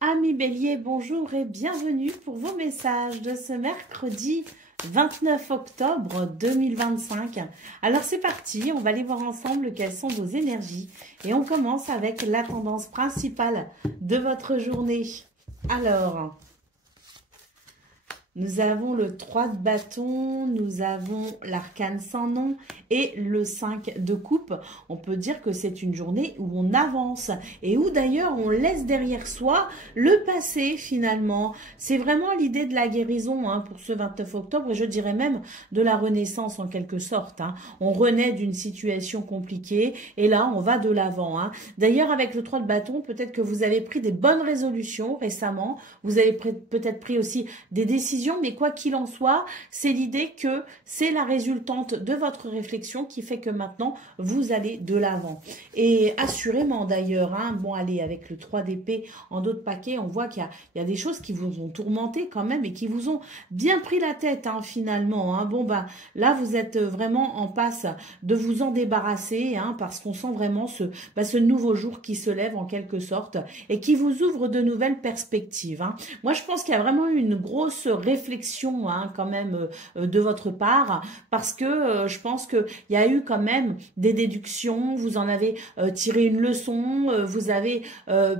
Amis Bélier, bonjour et bienvenue pour vos messages de ce mercredi 29 octobre 2025. Alors c'est parti, on va aller voir ensemble quelles sont vos énergies et on commence avec la tendance principale de votre journée. Alors, nous avons le 3 de bâton, nous avons l'arcane sans nom et le 5 de coupe. On peut dire que c'est une journée où on avance et où d'ailleurs on laisse derrière soi le passé finalement. C'est vraiment l'idée de la guérison pour ce 29 octobre et je dirais même de la renaissance en quelque sorte. On renaît d'une situation compliquée et là on va de l'avant. D'ailleurs avec le 3 de bâton, peut-être que vous avez pris des bonnes résolutions récemment. Vous avez peut-être pris aussi des décisions. Mais quoi qu'il en soit, c'est l'idée que c'est la résultante de votre réflexion qui fait que maintenant, vous allez de l'avant. Et assurément d'ailleurs, bon allez, avec le 3 d'épée en dos de paquet, on voit qu'il y a des choses qui vous ont tourmenté quand même et qui vous ont bien pris la tête finalement. Bon bah là, vous êtes vraiment en passe de vous en débarrasser parce qu'on sent vraiment ce nouveau jour qui se lève en quelque sorte et qui vous ouvre de nouvelles perspectives. Moi, je pense qu'il y a vraiment eu une grosse réflexion quand même de votre part parce que je pense qu'il y a eu quand même des déductions, vous en avez tiré une leçon, vous avez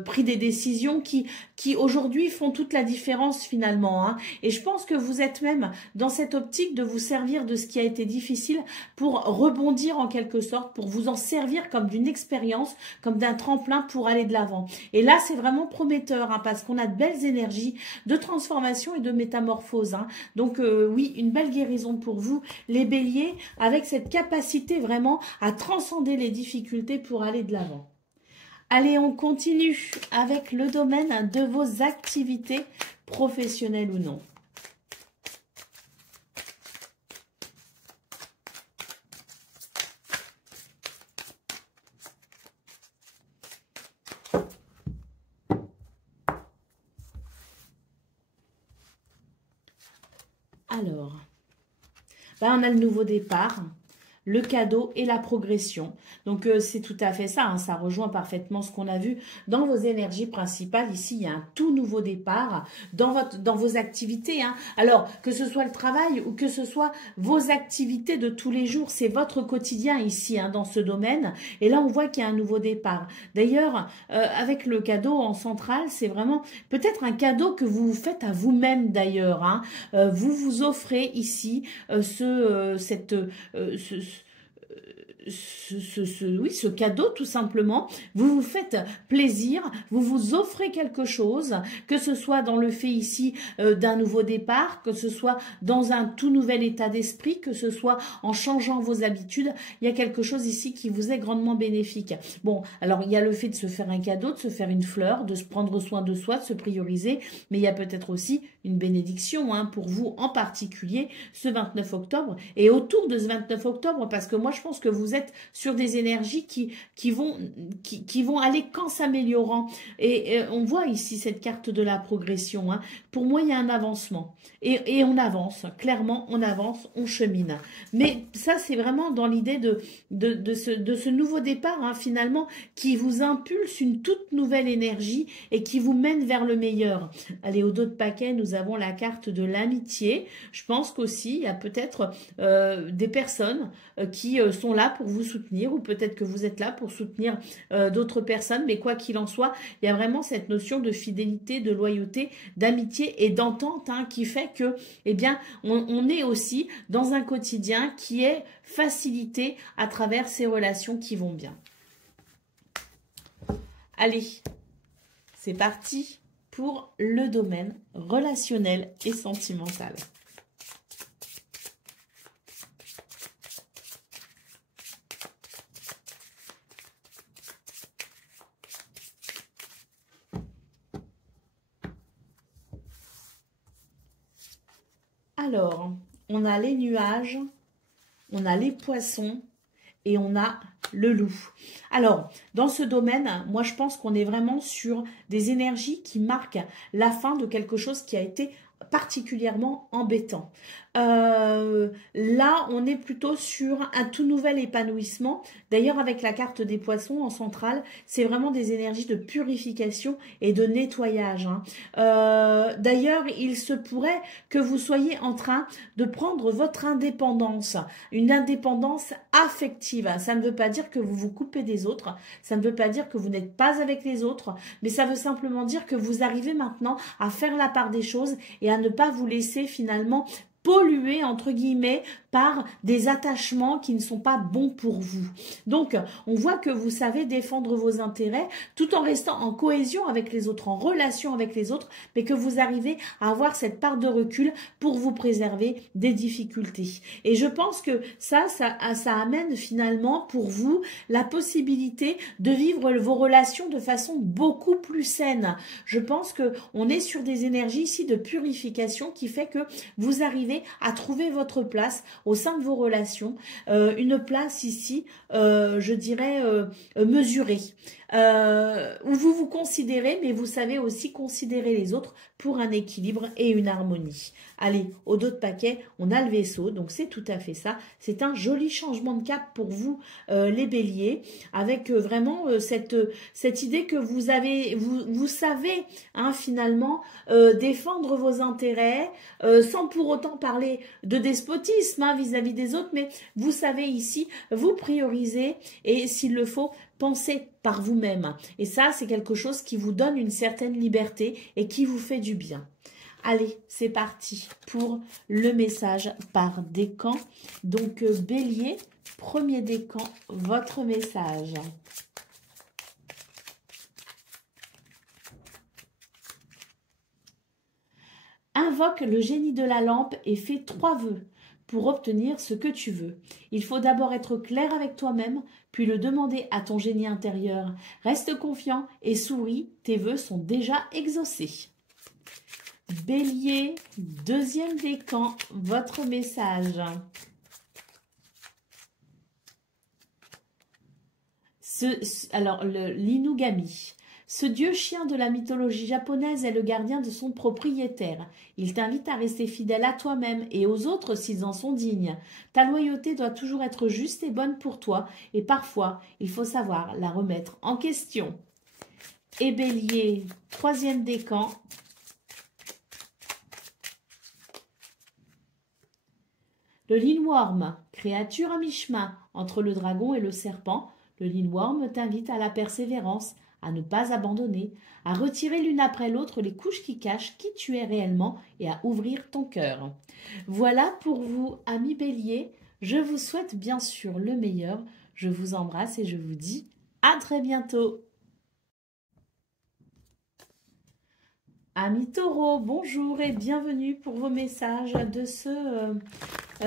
pris des décisions qui aujourd'hui font toute la différence finalement. Et je pense que vous êtes même dans cette optique de vous servir de ce qui a été difficile pour rebondir en quelque sorte, pour vous en servir comme d'une expérience, comme d'un tremplin pour aller de l'avant. Et là, c'est vraiment prometteur parce qu'on a de belles énergies de transformation et de métamorphose. Donc oui, une belle guérison pour vous, les béliers, avec cette capacité vraiment à transcender les difficultés pour aller de l'avant. Allez, on continue avec le domaine de vos activités professionnelles ou non. Alors, on a le nouveau départ, le cadeau et la progression. Donc, c'est tout à fait ça. Ça rejoint parfaitement ce qu'on a vu dans vos énergies principales. Ici, il y a un tout nouveau départ dans vos activités. Alors, que ce soit le travail ou que ce soit vos activités de tous les jours, c'est votre quotidien ici dans ce domaine. Et là, on voit qu'il y a un nouveau départ. D'ailleurs, avec le cadeau en centrale, c'est vraiment peut-être un cadeau que vous vous faites à vous-même d'ailleurs. Vous vous offrez ici ce cadeau tout simplement, vous vous faites plaisir, vous vous offrez quelque chose, que ce soit dans le fait ici d'un nouveau départ, que ce soit dans un tout nouvel état d'esprit, que ce soit en changeant vos habitudes, il y a quelque chose ici qui vous est grandement bénéfique. Bon, alors il y a le fait de se faire un cadeau, de se faire une fleur, de se prendre soin de soi, de se prioriser, mais il y a peut-être aussi une bénédiction pour vous en particulier ce 29 octobre et autour de ce 29 octobre parce que moi je pense que vous êtes sur des énergies qui vont aller qu'en s'améliorant. Et on voit ici cette carte de la progression. Pour moi, il y a un avancement. Et on avance, clairement, on avance, on chemine. Mais ça, c'est vraiment dans l'idée de ce nouveau départ, finalement, qui vous impulse une toute nouvelle énergie et qui vous mène vers le meilleur. Allez, au dos de paquet, nous avons la carte de l'amitié. Je pense qu'aussi, il y a peut-être des personnes qui sont là pour vous soutenir ou peut-être que vous êtes là pour soutenir d'autres personnes. Mais quoi qu'il en soit, il y a vraiment cette notion de fidélité, de loyauté, d'amitié et d'entente qui fait que, on est aussi dans un quotidien qui est facilité à travers ces relations qui vont bien. Allez, c'est parti pour le domaine relationnel et sentimental. Alors, on a les nuages, on a les poissons et on a le loup. Alors, dans ce domaine, moi je pense qu'on est vraiment sur des énergies qui marquent la fin de quelque chose qui a été particulièrement embêtant. Là, on est plutôt sur un tout nouvel épanouissement. D'ailleurs, avec la carte des poissons en centrale, c'est vraiment des énergies de purification et de nettoyage, hein. D'ailleurs, il se pourrait que vous soyez en train de prendre votre indépendance, une indépendance affective. Ça ne veut pas dire que vous vous coupez des autres, ça ne veut pas dire que vous n'êtes pas avec les autres, mais ça veut simplement dire que vous arrivez maintenant à faire la part des choses et à ne pas vous laisser finalement pollué entre guillemets par des attachements qui ne sont pas bons pour vous. Donc, on voit que vous savez défendre vos intérêts tout en restant en cohésion avec les autres, en relation avec les autres, mais que vous arrivez à avoir cette part de recul pour vous préserver des difficultés. Et je pense que ça amène finalement pour vous la possibilité de vivre vos relations de façon beaucoup plus saine. Je pense que on est sur des énergies ici de purification qui fait que vous arrivez à trouver votre place au sein de vos relations, une place ici, je dirais, mesurée, où vous vous considérez, mais vous savez aussi considérer les autres pour un équilibre et une harmonie. Allez, au dos de paquet, on a le vaisseau, donc c'est tout à fait ça. C'est un joli changement de cap pour vous, les béliers, avec vraiment cette idée que vous avez, vous savez, hein, finalement, défendre vos intérêts, sans pour autant parler de despotisme hein, vis-à-vis des autres, mais vous savez ici, vous priorisez et s'il le faut, pensez par vous-même. Et ça, c'est quelque chose qui vous donne une certaine liberté et qui vous fait du bien. Allez, c'est parti pour le message par décan. Donc, bélier, premier décan, votre message. Invoque le génie de la lampe et fais 3 vœux pour obtenir ce que tu veux. Il faut d'abord être clair avec toi-même, puis le demander à ton génie intérieur. Reste confiant et souris, tes vœux sont déjà exaucés. Bélier, deuxième décan, votre message. Alors, l'inugami. Ce dieu chien de la mythologie japonaise est le gardien de son propriétaire. Il t'invite à rester fidèle à toi-même et aux autres s'ils en sont dignes. Ta loyauté doit toujours être juste et bonne pour toi et parfois, il faut savoir la remettre en question. Et Bélier, troisième décan. Le Lindworm, créature à mi-chemin entre le dragon et le serpent, le Lindworm t'invite à la persévérance, à ne pas abandonner, à retirer l'une après l'autre les couches qui cachent qui tu es réellement et à ouvrir ton cœur. Voilà pour vous, amis Bélier. Je vous souhaite bien sûr le meilleur. Je vous embrasse et je vous dis à très bientôt. Amis Taureaux, bonjour et bienvenue pour vos messages de ce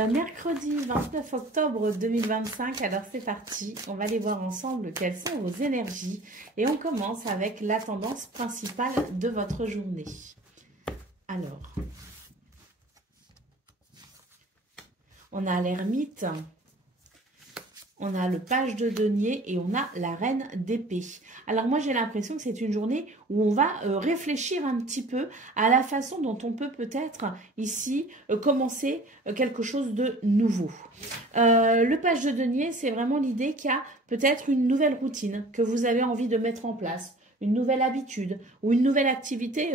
mercredi 29 octobre 2025. Alors c'est parti, on va aller voir ensemble quelles sont vos énergies et on commence avec la tendance principale de votre journée. Alors, on a l'ermite, on a le page de denier et on a la reine d'épée. Alors moi j'ai l'impression que c'est une journée où on va réfléchir un petit peu à la façon dont on peut peut-être ici commencer quelque chose de nouveau. Le page de denier, c'est vraiment l'idée qu'il y a peut-être une nouvelle routine que vous avez envie de mettre en place, une nouvelle habitude ou une nouvelle activité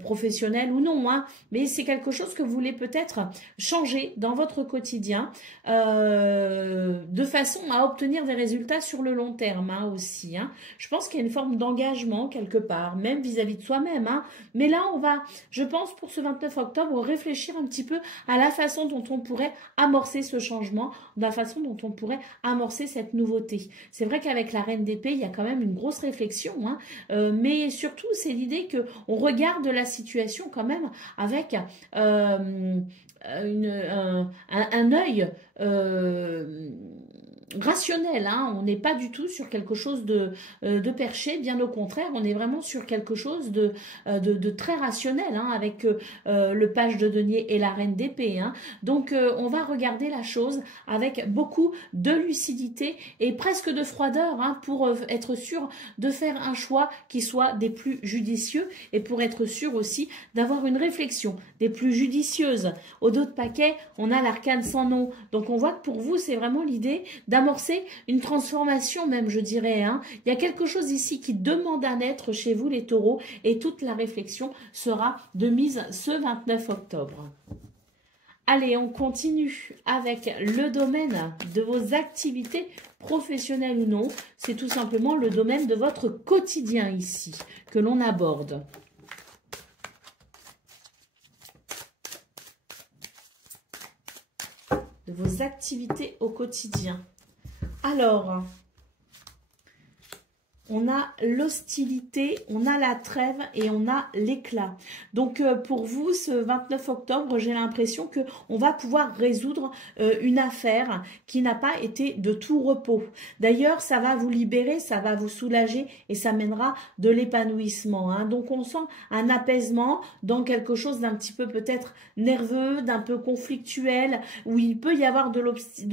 professionnelle ou non, hein, mais c'est quelque chose que vous voulez peut-être changer dans votre quotidien de façon à obtenir des résultats sur le long terme hein, aussi. Hein. Je pense qu'il y a une forme d'engagement quelque part, même vis-à-vis de soi-même. Hein. Mais là, on va, je pense, pour ce 29 octobre, réfléchir un petit peu à la façon dont on pourrait amorcer ce changement, la façon dont on pourrait amorcer cette nouveauté. C'est vrai qu'avec la reine d'épée, il y a quand même une grosse réflexion, hein, mais surtout, c'est l'idée qu'on regarde la situation quand même avec un œil rationnel, hein. On n'est pas du tout sur quelque chose de perché, bien au contraire, on est vraiment sur quelque chose de très rationnel, hein, avec le page de denier et la reine d'épée, hein. Donc on va regarder la chose avec beaucoup de lucidité et presque de froideur, hein, pour être sûr de faire un choix qui soit des plus judicieux et pour être sûr aussi d'avoir une réflexion des plus judicieuses. Au dos de paquet, on a l'arcane sans nom. Donc on voit que pour vous, c'est vraiment l'idée d'amorcer une transformation même, je dirais, hein. Il y a quelque chose ici qui demande à naître chez vous les taureaux et toute la réflexion sera de mise ce 29 octobre. Allez, on continue avec le domaine de vos activités professionnelles ou non. C'est tout simplement le domaine de votre quotidien ici que l'on aborde. De vos activités au quotidien. Alors, on a l'hostilité, on a la trêve et on a l'éclat. Donc pour vous, ce 29 octobre, j'ai l'impression que on va pouvoir résoudre une affaire qui n'a pas été de tout repos. D'ailleurs, ça va vous libérer, ça va vous soulager et ça mènera de l'épanouissement, hein. Donc on sent un apaisement dans quelque chose d'un petit peu peut-être nerveux, d'un peu conflictuel, où il peut y avoir de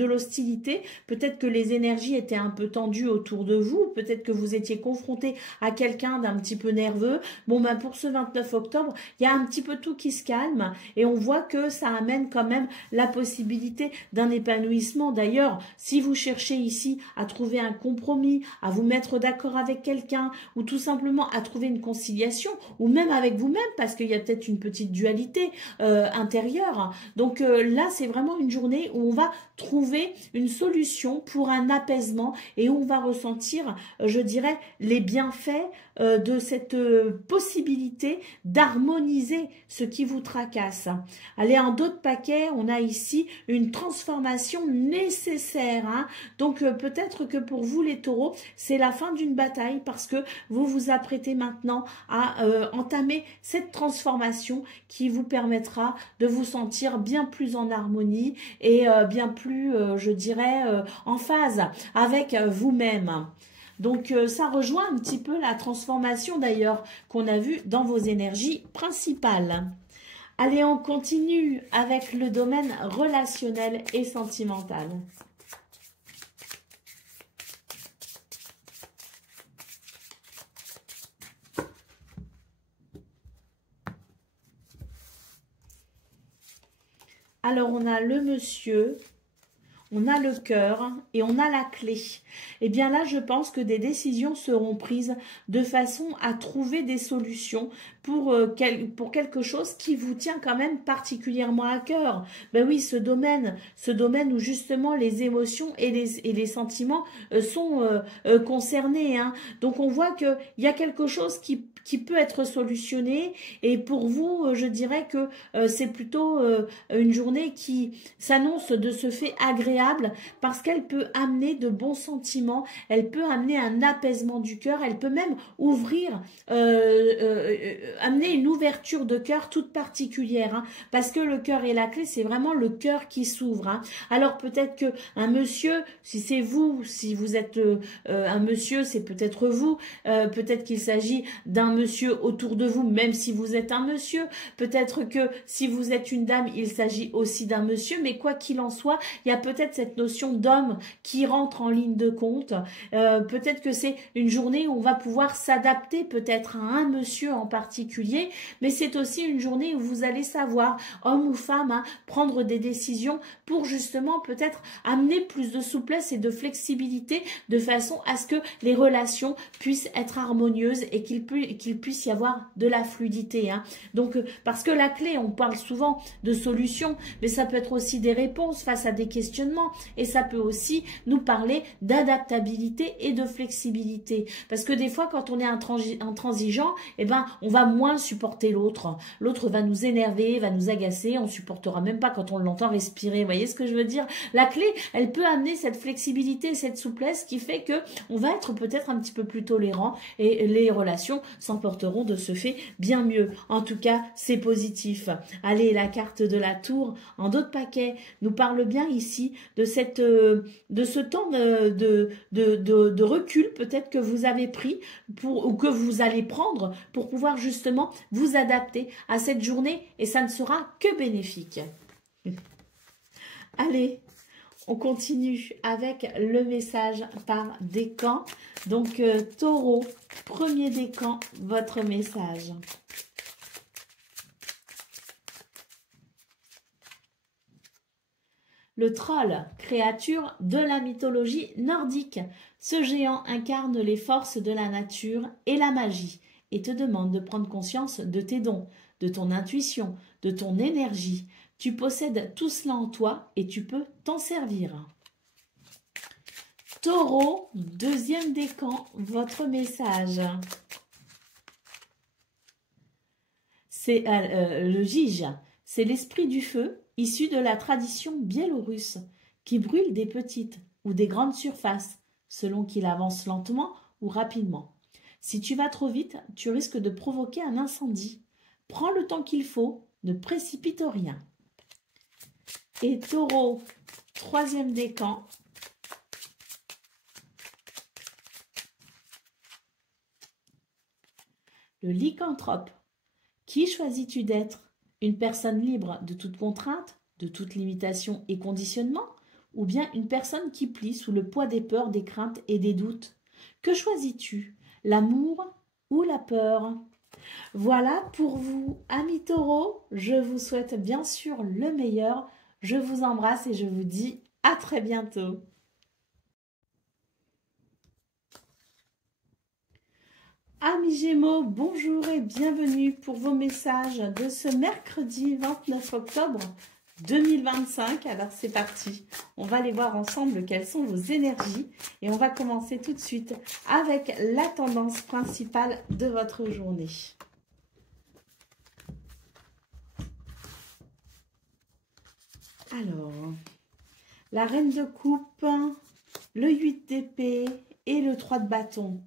l'hostilité. Peut-être que les énergies étaient un peu tendues autour de vous, peut-être que vous étiez confronté à quelqu'un d'un petit peu nerveux. Bon, ben pour ce 29 octobre, il y a un petit peu tout qui se calme et on voit que ça amène quand même la possibilité d'un épanouissement. D'ailleurs, si vous cherchez ici à trouver un compromis, à vous mettre d'accord avec quelqu'un ou tout simplement à trouver une conciliation ou même avec vous-même, parce qu'il y a peut-être une petite dualité intérieure. Donc là, c'est vraiment une journée où on va trouver une solution pour un apaisement et où on va ressentir, je dirais, les bienfaits de cette possibilité d'harmoniser ce qui vous tracasse. Allez, en dos de paquet, on a ici une transformation nécessaire, hein. Donc peut-être que pour vous les taureaux, c'est la fin d'une bataille parce que vous vous apprêtez maintenant à entamer cette transformation qui vous permettra de vous sentir bien plus en harmonie et bien plus, je dirais, en phase avec vous-même. Donc ça rejoint un petit peu la transformation d'ailleurs qu'on a vue dans vos énergies principales. Allez, on continue avec le domaine relationnel et sentimental. Alors on a le monsieur, on a le cœur et on a la clé. Et bien là, je pense que des décisions seront prises de façon à trouver des solutions pour quelque chose qui vous tient quand même particulièrement à cœur. Ben oui, ce domaine où justement les émotions et les sentiments sont concernés, hein. Donc on voit qu'il y a quelque chose qui peut être solutionné et pour vous, je dirais que c'est plutôt une journée qui s'annonce de ce fait agréable parce qu'elle peut amener de bons sentiments, elle peut amener un apaisement du cœur, elle peut même ouvrir, amener une ouverture de cœur toute particulière, hein, parce que le cœur est la clé, c'est vraiment le cœur qui s'ouvre, hein. Alors peut-être que un monsieur, si c'est vous, si vous êtes un monsieur, c'est peut-être vous, peut-être qu'il s'agit d'un monsieur autour de vous, même si vous êtes un monsieur, peut-être que si vous êtes une dame, il s'agit aussi d'un monsieur, mais quoi qu'il en soit, il y a peut-être cette notion d'homme qui rentre en ligne de compte, peut-être que c'est une journée où on va pouvoir s'adapter peut-être à un monsieur en particulier, mais c'est aussi une journée où vous allez savoir, homme ou femme, hein, prendre des décisions pour justement peut-être amener plus de souplesse et de flexibilité de façon à ce que les relations puissent être harmonieuses et qu'il puisse y avoir de la fluidité, hein. Donc parce que la clé, on parle souvent de solutions, mais ça peut être aussi des réponses face à des questionnements et ça peut aussi nous parler d'adaptabilité et de flexibilité, parce que des fois quand on est intransigeant, eh ben on va moins supporter l'autre va nous énerver, va nous agacer, on supportera même pas quand on l'entend respirer, vous voyez ce que je veux dire. La clé, elle peut amener cette flexibilité, cette souplesse qui fait que on va être peut-être un petit peu plus tolérant et les relations s'en porteront de ce fait bien mieux. En tout cas, c'est positif. Allez, la carte de la tour, en d'autres paquets, nous parle bien ici de ce temps de recul peut-être que vous avez pris ou que vous allez prendre pour pouvoir justement vous adapter à cette journée et ça ne sera que bénéfique. Allez, on continue avec le message par décan. Donc, Taureau, premier décan, votre message. Le troll, créature de la mythologie nordique. Ce géant incarne les forces de la nature et la magie et te demande de prendre conscience de tes dons, de ton intuition, de ton énergie. Tu possèdes tout cela en toi et tu peux t'en servir. Taureau, deuxième décan, votre message. C'est le Jige, c'est l'esprit du feu issu de la tradition biélorusse qui brûle des petites ou des grandes surfaces selon qu'il avance lentement ou rapidement. Si tu vas trop vite, tu risques de provoquer un incendie. Prends le temps qu'il faut, ne précipite rien. Et Taureau, troisième décan. Le lycanthrope. Qui choisis-tu d'être? Une personne libre de toute contrainte, de toute limitation et conditionnement, ou bien une personne qui plie sous le poids des peurs, des craintes et des doutes? Que choisis-tu? L'amour ou la peur? Voilà pour vous, amis taureaux. Je vous souhaite bien sûr le meilleur. Je vous embrasse et je vous dis à très bientôt. Amis Gémeaux, bonjour et bienvenue pour vos messages de ce mercredi 29 octobre 2025. Alors c'est parti, on va aller voir ensemble quelles sont vos énergies et on va commencer tout de suite avec la tendance principale de votre journée. Alors, la reine de coupe, le 8 d'épée et le 3 de bâton.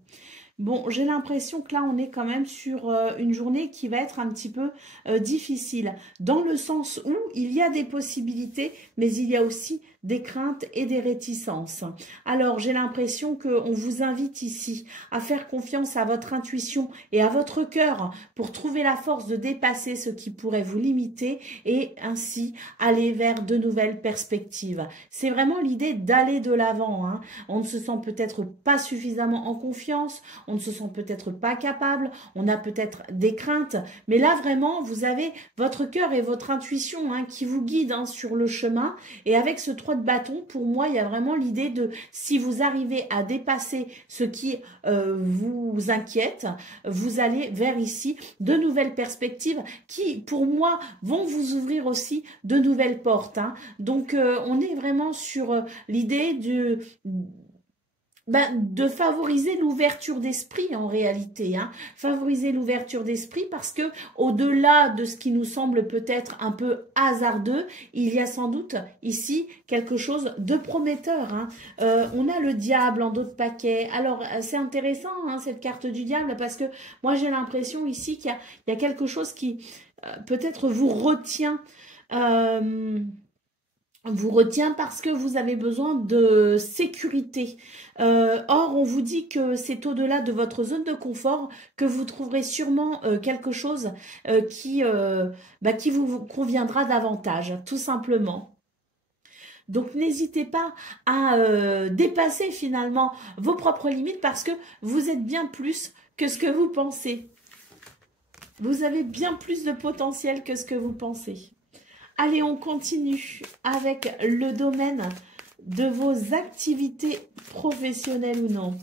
Bon, j'ai l'impression que là, on est quand même sur une journée qui va être un petit peu difficile, dans le sens où il y a des possibilités, mais il y a aussi des craintes et des réticences. Alors, j'ai l'impression qu'on vous invite ici à faire confiance à votre intuition et à votre cœur pour trouver la force de dépasser ce qui pourrait vous limiter et ainsi aller vers de nouvelles perspectives. C'est vraiment l'idée d'aller de l'avant, hein. On ne se sent peut-être pas suffisamment en confiance, on ne se sent peut-être pas capable, on a peut-être des craintes, mais là vraiment vous avez votre cœur et votre intuition hein, qui vous guident hein, sur le chemin. Et avec ce 3 de bâton, pour moi il y a vraiment l'idée de si vous arrivez à dépasser ce qui vous inquiète, vous allez vers ici de nouvelles perspectives qui pour moi vont vous ouvrir aussi de nouvelles portes hein. Donc on est vraiment sur l'idée de favoriser l'ouverture d'esprit en réalité, hein. Favoriser l'ouverture d'esprit parce que au-delà de ce qui nous semble peut-être un peu hasardeux, il y a sans doute ici quelque chose de prometteur, hein. On a le diable en d'autres paquets. Alors c'est intéressant hein, cette carte du diable parce que moi j'ai l'impression ici qu'il y a quelque chose qui peut-être vous retient. Vous retient parce que vous avez besoin de sécurité. Or, on vous dit que c'est au-delà de votre zone de confort que vous trouverez sûrement quelque chose qui vous conviendra davantage, tout simplement. Donc, n'hésitez pas à dépasser finalement vos propres limites parce que vous êtes bien plus que ce que vous pensez. Vous avez bien plus de potentiel que ce que vous pensez. Allez, on continue avec le domaine de vos activités professionnelles ou non.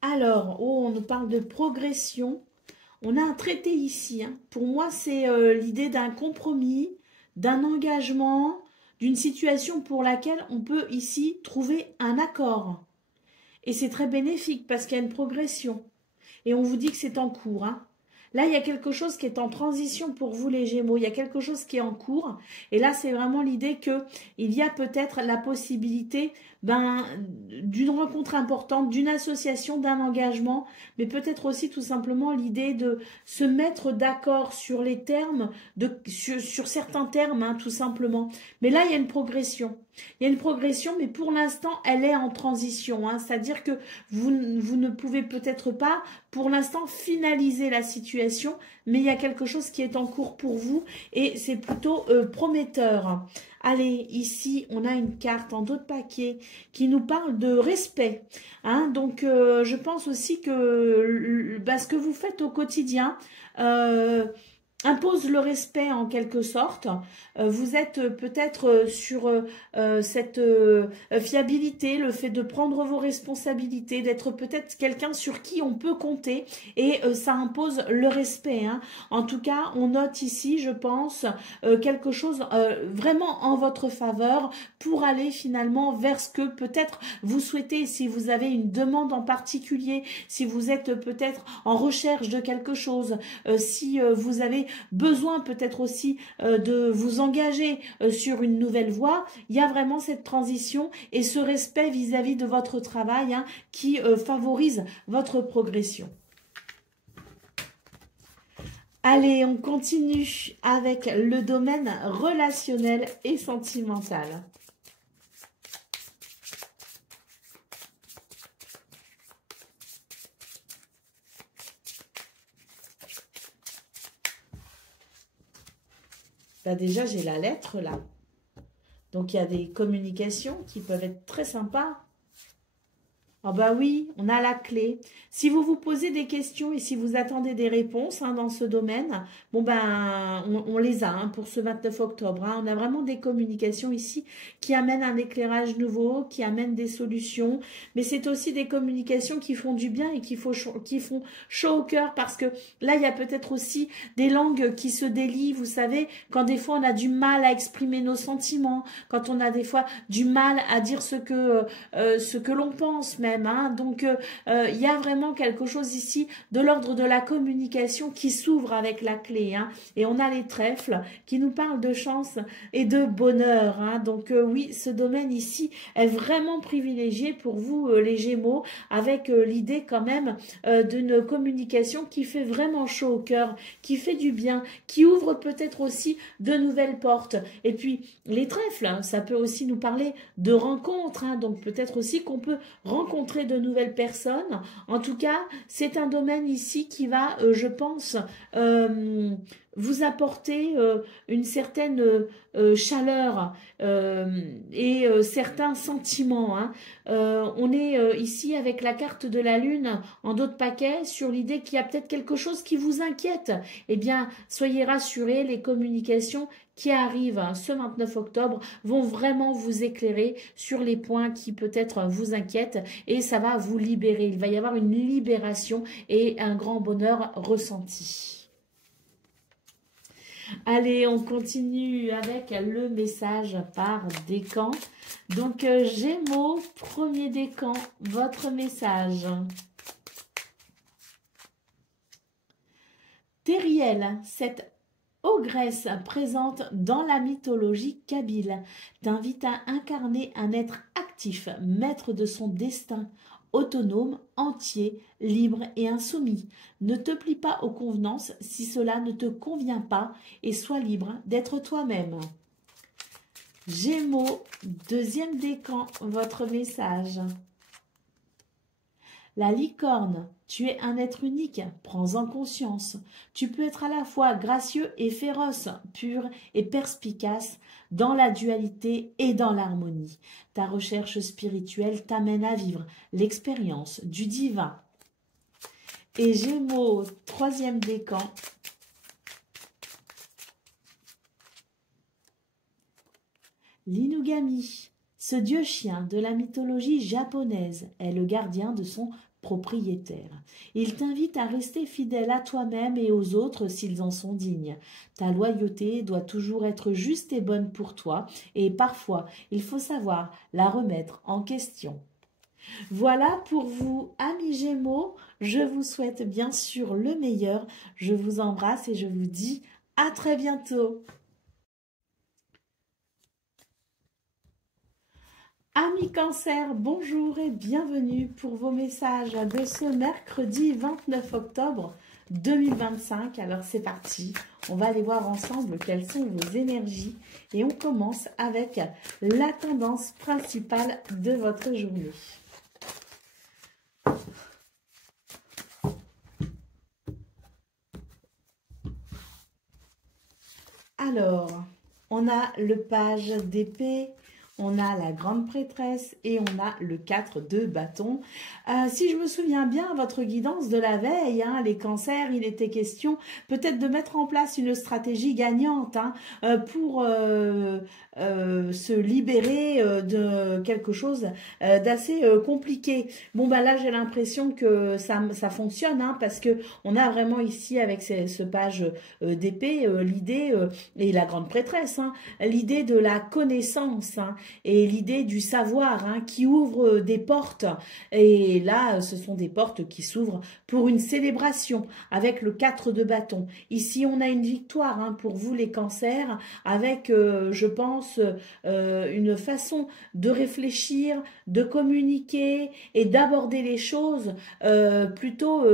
Alors, on nous parle de progression. On a un traité ici. Hein. Pour moi, c'est l'idée d'un compromis, d'un engagement, d'une situation pour laquelle on peut ici trouver un accord. Et c'est très bénéfique parce qu'il y a une progression. Et on vous dit que c'est en cours. Hein. Là, il y a quelque chose qui est en transition pour vous les Gémeaux. Il y a quelque chose qui est en cours. Et là, c'est vraiment l'idée que il y a peut-être la possibilité d'une rencontre importante, d'une association, d'un engagement, mais peut-être aussi tout simplement l'idée de se mettre d'accord sur les termes, sur certains termes, hein, tout simplement. Mais là, il y a une progression. Il y a une progression, mais pour l'instant, elle est en transition. Hein, c'est-à-dire que vous ne pouvez peut-être pas, pour l'instant, finaliser la situation, mais il y a quelque chose qui est en cours pour vous et c'est plutôt prometteur. Allez, ici, on a une carte en dos de paquet qui nous parle de respect. Hein, donc, je pense aussi que ce que vous faites au quotidien impose le respect en quelque sorte. Vous êtes peut-être sur cette fiabilité, le fait de prendre vos responsabilités, d'être peut-être quelqu'un sur qui on peut compter et ça impose le respect. Hein. En tout cas, on note ici, je pense, quelque chose vraiment en votre faveur pour aller finalement vers ce que peut-être vous souhaitez. Si vous avez une demande en particulier, si vous êtes peut-être en recherche de quelque chose, si vous avez besoin peut-être aussi de vous engager sur une nouvelle voie, il y a vraiment cette transition et ce respect vis-à-vis de votre travail hein, qui favorise votre progression. Allez, on continue avec le domaine relationnel et sentimental. Bah déjà, j'ai la lettre là. Donc, il y a des communications qui peuvent être très sympas. Ah bah oui, on a la clé. Si vous vous posez des questions et si vous attendez des réponses hein, dans ce domaine, bon on les a hein, pour ce 29 octobre. Hein. On a vraiment des communications ici qui amènent un éclairage nouveau, qui amènent des solutions. Mais c'est aussi des communications qui font du bien et qui font chaud au cœur parce que là, il y a peut-être aussi des langues qui se délient. Vous savez, quand des fois on a du mal à exprimer nos sentiments, quand on a des fois du mal à dire ce que l'on pense même. Hein. Donc, il y a vraiment quelque chose ici de l'ordre de la communication qui s'ouvre avec la clé. Hein. Et on a les trèfles qui nous parlent de chance et de bonheur. Hein. Donc, oui, ce domaine ici est vraiment privilégié pour vous, les Gémeaux, avec l'idée quand même d'une communication qui fait vraiment chaud au cœur, qui fait du bien, qui ouvre peut-être aussi de nouvelles portes. Et puis, les trèfles, hein, ça peut aussi nous parler de rencontres. Hein. Donc, peut-être aussi qu'on peut rencontrer de nouvelles personnes. En tout cas, c'est un domaine ici qui va, je pense, vous apporter une certaine chaleur et certains sentiments. Hein. On est ici avec la carte de la Lune en dos de paquet sur l'idée qu'il y a peut-être quelque chose qui vous inquiète. Eh bien, soyez rassurés, les communications qui arrivent ce 29 octobre vont vraiment vous éclairer sur les points qui peut-être vous inquiètent et ça va vous libérer. Il va y avoir une libération et un grand bonheur ressenti. Allez, on continue avec le message par décan. Donc, Gémeaux, premier décan, votre message. Teriel, cette ogresse présente dans la mythologie kabyle t'invite à incarner un être actif, maître de son destin, autonome, entier, libre et insoumis. Ne te plie pas aux convenances si cela ne te convient pas et sois libre d'être toi-même. Gémeaux, deuxième décan, votre message. La licorne, tu es un être unique, prends-en conscience. Tu peux être à la fois gracieux et féroce, pur et perspicace, dans la dualité et dans l'harmonie. Ta recherche spirituelle t'amène à vivre l'expérience du divin. Et Gémeaux, troisième décan. L'inugami, ce dieu chien de la mythologie japonaise, est le gardien de son propriétaire. Il t'invite à rester fidèle à toi-même et aux autres s'ils en sont dignes. Ta loyauté doit toujours être juste et bonne pour toi et parfois il faut savoir la remettre en question. Voilà pour vous, amis Gémeaux. Je vous souhaite bien sûr le meilleur. Je vous embrasse et je vous dis à très bientôt. Amis Cancer, bonjour et bienvenue pour vos messages de ce mercredi 29 octobre 2025. Alors c'est parti, on va aller voir ensemble quelles sont vos énergies et on commence avec la tendance principale de votre journée. Alors, on a le page d'épée, on a la grande prêtresse et on a le 4 de bâton. Si je me souviens bien, votre guidance de la veille, hein, les cancers, il était question peut-être de mettre en place une stratégie gagnante hein, pour se libérer de quelque chose d'assez compliqué. Bon, bah là, j'ai l'impression que ça fonctionne hein, parce que on a vraiment ici, avec ce page d'épée, l'idée, et la grande prêtresse, hein, l'idée de la connaissance hein, et l'idée du savoir hein, qui ouvre des portes. Et là, ce sont des portes qui s'ouvrent pour une célébration avec le 4 de bâton. Ici, on a une victoire hein, pour vous les cancers avec, je pense, une façon de réfléchir, de communiquer et d'aborder les choses plutôt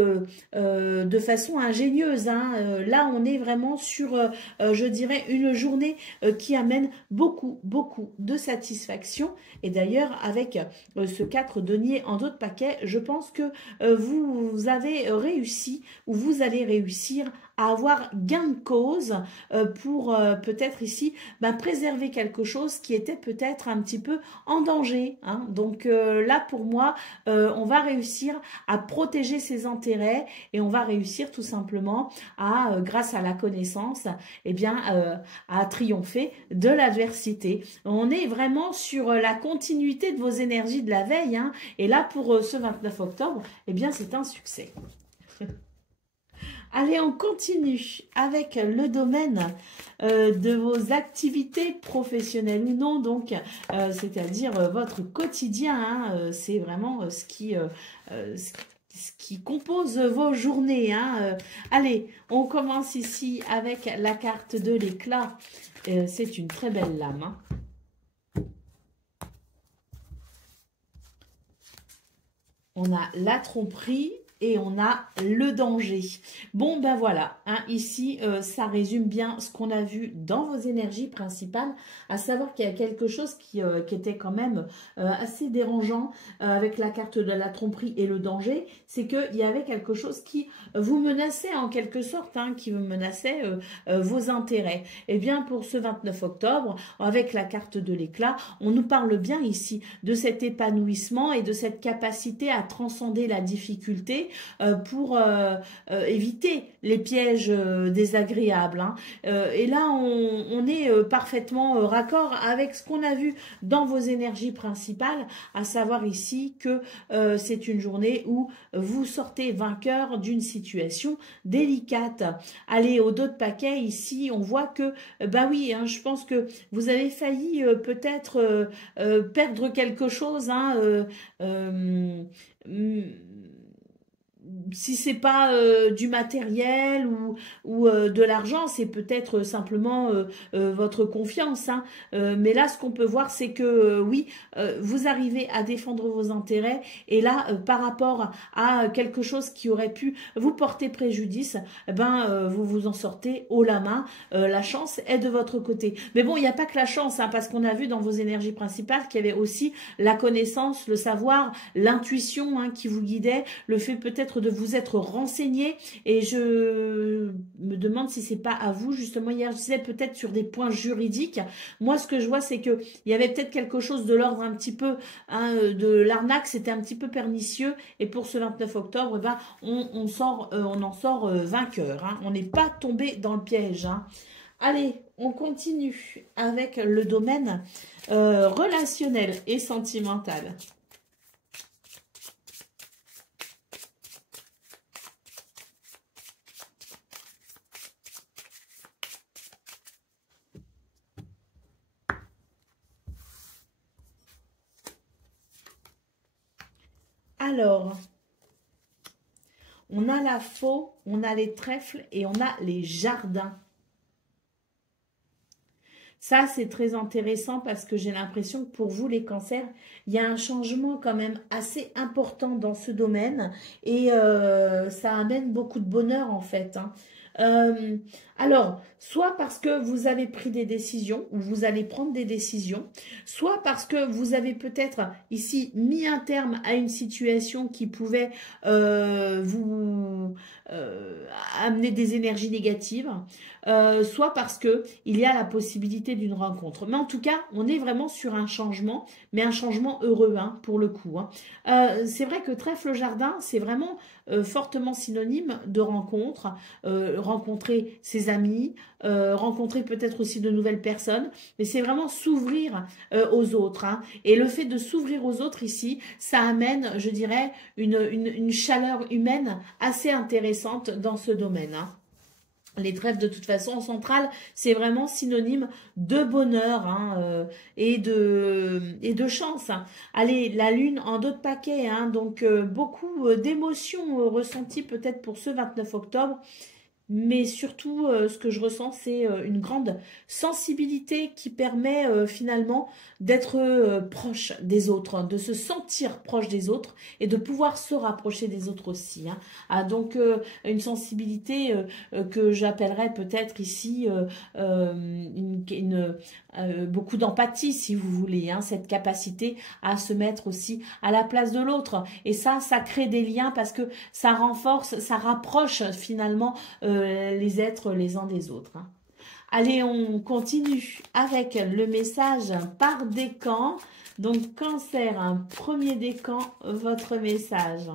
de façon ingénieuse. Hein. Là, on est vraiment sur, je dirais, une journée qui amène beaucoup de satisfaction. Et d'ailleurs, avec ce 4 deniers en dos de paquet, je pense que vous avez réussi ou vous allez réussir à avoir gain de cause pour peut-être ici préserver quelque chose qui était peut-être un petit peu en danger. Hein. Donc là, pour moi, on va réussir à protéger ses intérêts et on va réussir tout simplement à, grâce à la connaissance, eh bien, à triompher de l'adversité. On est vraiment sur la continuité de vos énergies de la veille. Hein, et là, pour ce 29 octobre, eh bien, c'est un succès. Allez, on continue avec le domaine de vos activités professionnelles ou non, donc c'est-à-dire votre quotidien. Hein, c'est vraiment ce qui compose vos journées. Hein. Allez, on commence ici avec la carte de l'éclat. C'est une très belle lame. Hein. On a la tromperie. Et on a le danger. Bon, ben voilà, hein, ici, ça résume bien ce qu'on a vu dans vos énergies principales, à savoir qu'il y a quelque chose qui était quand même assez dérangeant avec la carte de la tromperie et le danger, c'est qu'il y avait quelque chose qui vous menaçait en quelque sorte, hein, qui vous menaçait vos intérêts. Et bien, pour ce 29 octobre, avec la carte de l'éclat, on nous parle bien ici de cet épanouissement et de cette capacité à transcender la difficulté pour éviter les pièges désagréables. Hein. Et là, on est parfaitement raccord avec ce qu'on a vu dans vos énergies principales, à savoir ici que c'est une journée où vous sortez vainqueur d'une situation délicate. Allez, au dos de paquet, ici, on voit que, bah oui, hein, je pense que vous avez failli peut-être perdre quelque chose, hein, si c'est pas du matériel ou de l'argent, c'est peut-être simplement votre confiance. Hein. Mais là, ce qu'on peut voir, c'est que oui, vous arrivez à défendre vos intérêts. Et là, par rapport à quelque chose qui aurait pu vous porter préjudice, vous vous en sortez haut la main. La chance est de votre côté. Mais bon, il n'y a pas que la chance, hein, parce qu'on a vu dans vos énergies principales qu'il y avait aussi la connaissance, le savoir, l'intuition hein, qui vous guidait, le fait peut-être de vous être renseigné. Et je me demande si c'est pas à vous, justement, hier je disais peut-être sur des points juridiques. Moi, ce que je vois, c'est que il y avait peut-être quelque chose de l'ordre un petit peu hein, de l'arnaque, c'était un petit peu pernicieux. Et pour ce 29 octobre, on en sort vainqueur. Hein. On n'est pas tombé dans le piège. Hein. Allez, on continue avec le domaine relationnel et sentimental. Alors, on a la faux, on a les trèfles et on a les jardins. Ça, c'est très intéressant parce que j'ai l'impression que pour vous, les cancers, il y a un changement quand même assez important dans ce domaine et ça amène beaucoup de bonheur en fait, hein. Euh, alors, soit parce que vous avez pris des décisions ou vous allez prendre des décisions, soit parce que vous avez peut-être ici mis un terme à une situation qui pouvait vous amener des énergies négatives, soit parce que il y a la possibilité d'une rencontre. Mais en tout cas, on est vraiment sur un changement, mais un changement heureux, hein, pour le coup, hein. C'est vrai que trèfle jardin, c'est vraiment fortement synonyme de rencontre, rencontrer ses amis, rencontrer peut-être aussi de nouvelles personnes, mais c'est vraiment s'ouvrir aux autres, hein. Et le fait de s'ouvrir aux autres ici, ça amène, je dirais, une chaleur humaine assez intéressante dans ce domaine, hein. Les trèfles, de toute façon, en centrale, c'est vraiment synonyme de bonheur, hein, et de chance, hein. Allez, la lune en dos de paquet, hein, donc beaucoup d'émotions ressenties peut-être pour ce 29 octobre. Mais surtout, ce que je ressens, c'est une grande sensibilité qui permet finalement d'être proche des autres, hein, de se sentir proche des autres et de pouvoir se rapprocher des autres aussi, hein. Ah, donc, une sensibilité que j'appellerais peut-être ici beaucoup d'empathie, si vous voulez, hein, cette capacité à se mettre aussi à la place de l'autre. Et ça crée des liens parce que ça renforce, ça rapproche finalement les êtres les uns des autres, hein. Allez, on continue avec le message par décan. Donc, Cancer, un premier décan, votre message.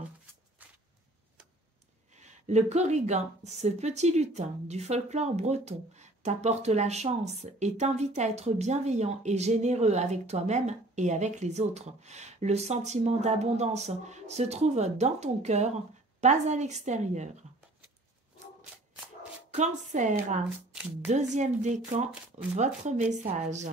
Le Corrigan, ce petit lutin du folklore breton, t'apporte la chance et t'invite à être bienveillant et généreux avec toi-même et avec les autres. Le sentiment d'abondance se trouve dans ton cœur, pas à l'extérieur. Cancer, deuxième décan, votre message.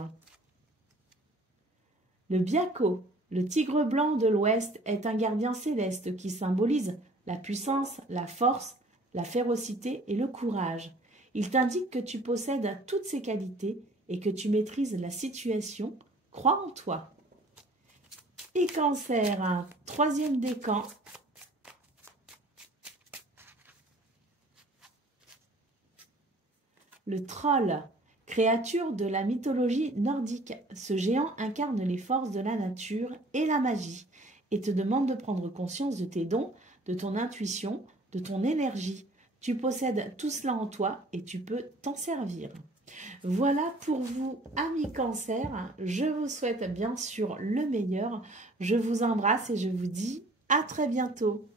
Le Biako, le tigre blanc de l'Ouest, est un gardien céleste qui symbolise la puissance, la force, la férocité et le courage. Il t'indique que tu possèdes toutes ces qualités et que tu maîtrises la situation. Crois en toi. Et Cancer, un troisième décan. Le troll, créature de la mythologie nordique, ce géant incarne les forces de la nature et la magie et te demande de prendre conscience de tes dons, de ton intuition, de ton énergie. Tu possèdes tout cela en toi et tu peux t'en servir. Voilà pour vous, amis Cancer. Je vous souhaite bien sûr le meilleur. Je vous embrasse et je vous dis à très bientôt.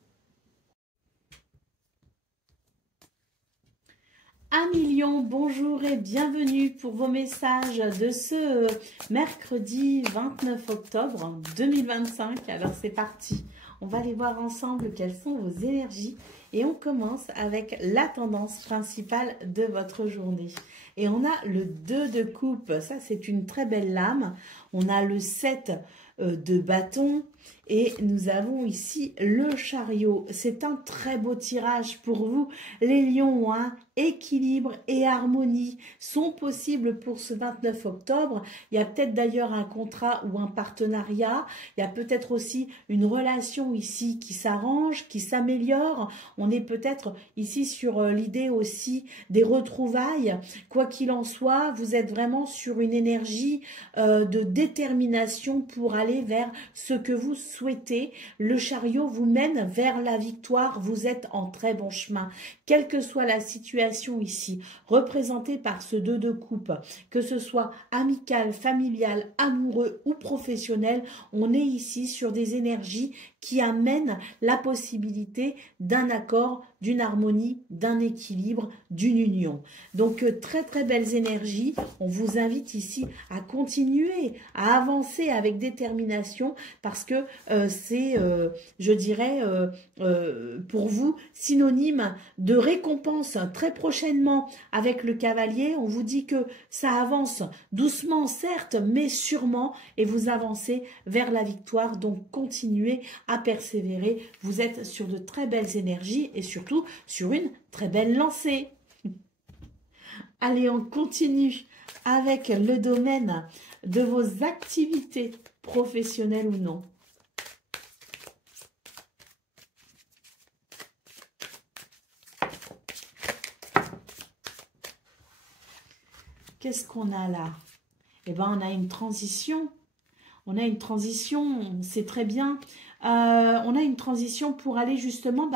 Amis Lion, bonjour et bienvenue pour vos messages de ce mercredi 29 octobre 2025. Alors c'est parti, on va aller voir ensemble quelles sont vos énergies et on commence avec la tendance principale de votre journée. Et on a le 2 de coupe, ça c'est une très belle lame. On a le 7 de bâton et nous avons ici le chariot. C'est un très beau tirage pour vous les lions, hein. Équilibre et harmonie sont possibles pour ce 29 octobre. Il y a peut-être d'ailleurs un contrat ou un partenariat. Il y a peut-être aussi une relation ici qui s'arrange, qui s'améliore. On est peut-être ici sur l'idée aussi des retrouvailles. Quoi qu'il en soit, vous êtes vraiment sur une énergie de détermination pour aller vers ce que vous souhaitez. Le chariot vous mène vers la victoire. Vous êtes en très bon chemin. Quelle que soit la situation ici, représentée par ce 2 de coupe, que ce soit amical, familial, amoureux ou professionnel, on est ici sur des énergies qui amènent la possibilité d'un accord d'une harmonie, d'un équilibre, d'une union. Donc, très, très belles énergies. On vous invite ici à continuer, à avancer avec détermination parce que c'est, je dirais, pour vous, synonyme de récompense très prochainement avec le cavalier. On vous dit que ça avance doucement, certes, mais sûrement, et vous avancez vers la victoire. Donc, continuez à persévérer. Vous êtes sur de très belles énergies et surtout sur une très belle lancée. Allez, on continue avec le domaine de vos activités professionnelles ou non. Qu'est-ce qu'on a là? Eh bien, on a une transition. On a une transition, c'est très bien. On a une transition pour aller justement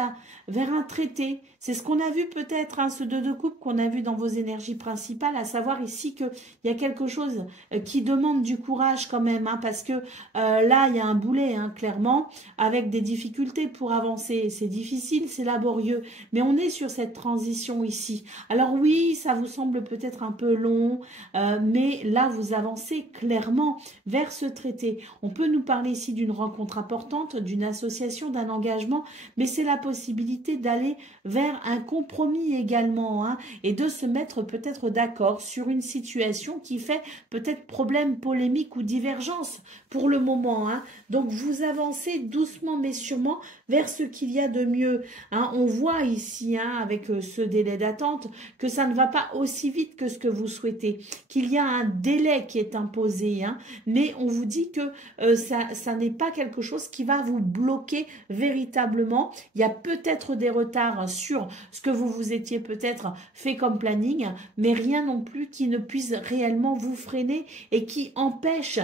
vers un traité. C'est ce qu'on a vu peut-être, hein, ce 2 de coupe qu'on a vu dans vos énergies principales, à savoir ici qu'il y a quelque chose qui demande du courage quand même, hein, parce que là, il y a un boulet, hein, clairement, avec des difficultés pour avancer. C'est difficile, c'est laborieux, mais on est sur cette transition ici. Alors oui, ça vous semble peut-être un peu long, mais là, vous avancez clairement vers ce traité. On peut nous parler ici d'une rencontre importante, d'une association, d'un engagement, mais c'est la possibilité d'aller vers un compromis également, hein, et de se mettre peut-être d'accord sur une situation qui fait peut-être problème, polémique ou divergence pour le moment, hein. Donc vous avancez doucement mais sûrement vers ce qu'il y a de mieux, hein. On voit ici, hein, avec ce délai d'attente, que ça ne va pas aussi vite que ce que vous souhaitez, qu'il y a un délai qui est imposé, hein, mais on vous dit que ça n'est pas quelque chose qui va vous bloquer véritablement. Il y a peut-être des retards sur ce que vous étiez peut-être fait comme planning, mais rien non plus qui ne puisse réellement vous freiner et qui empêche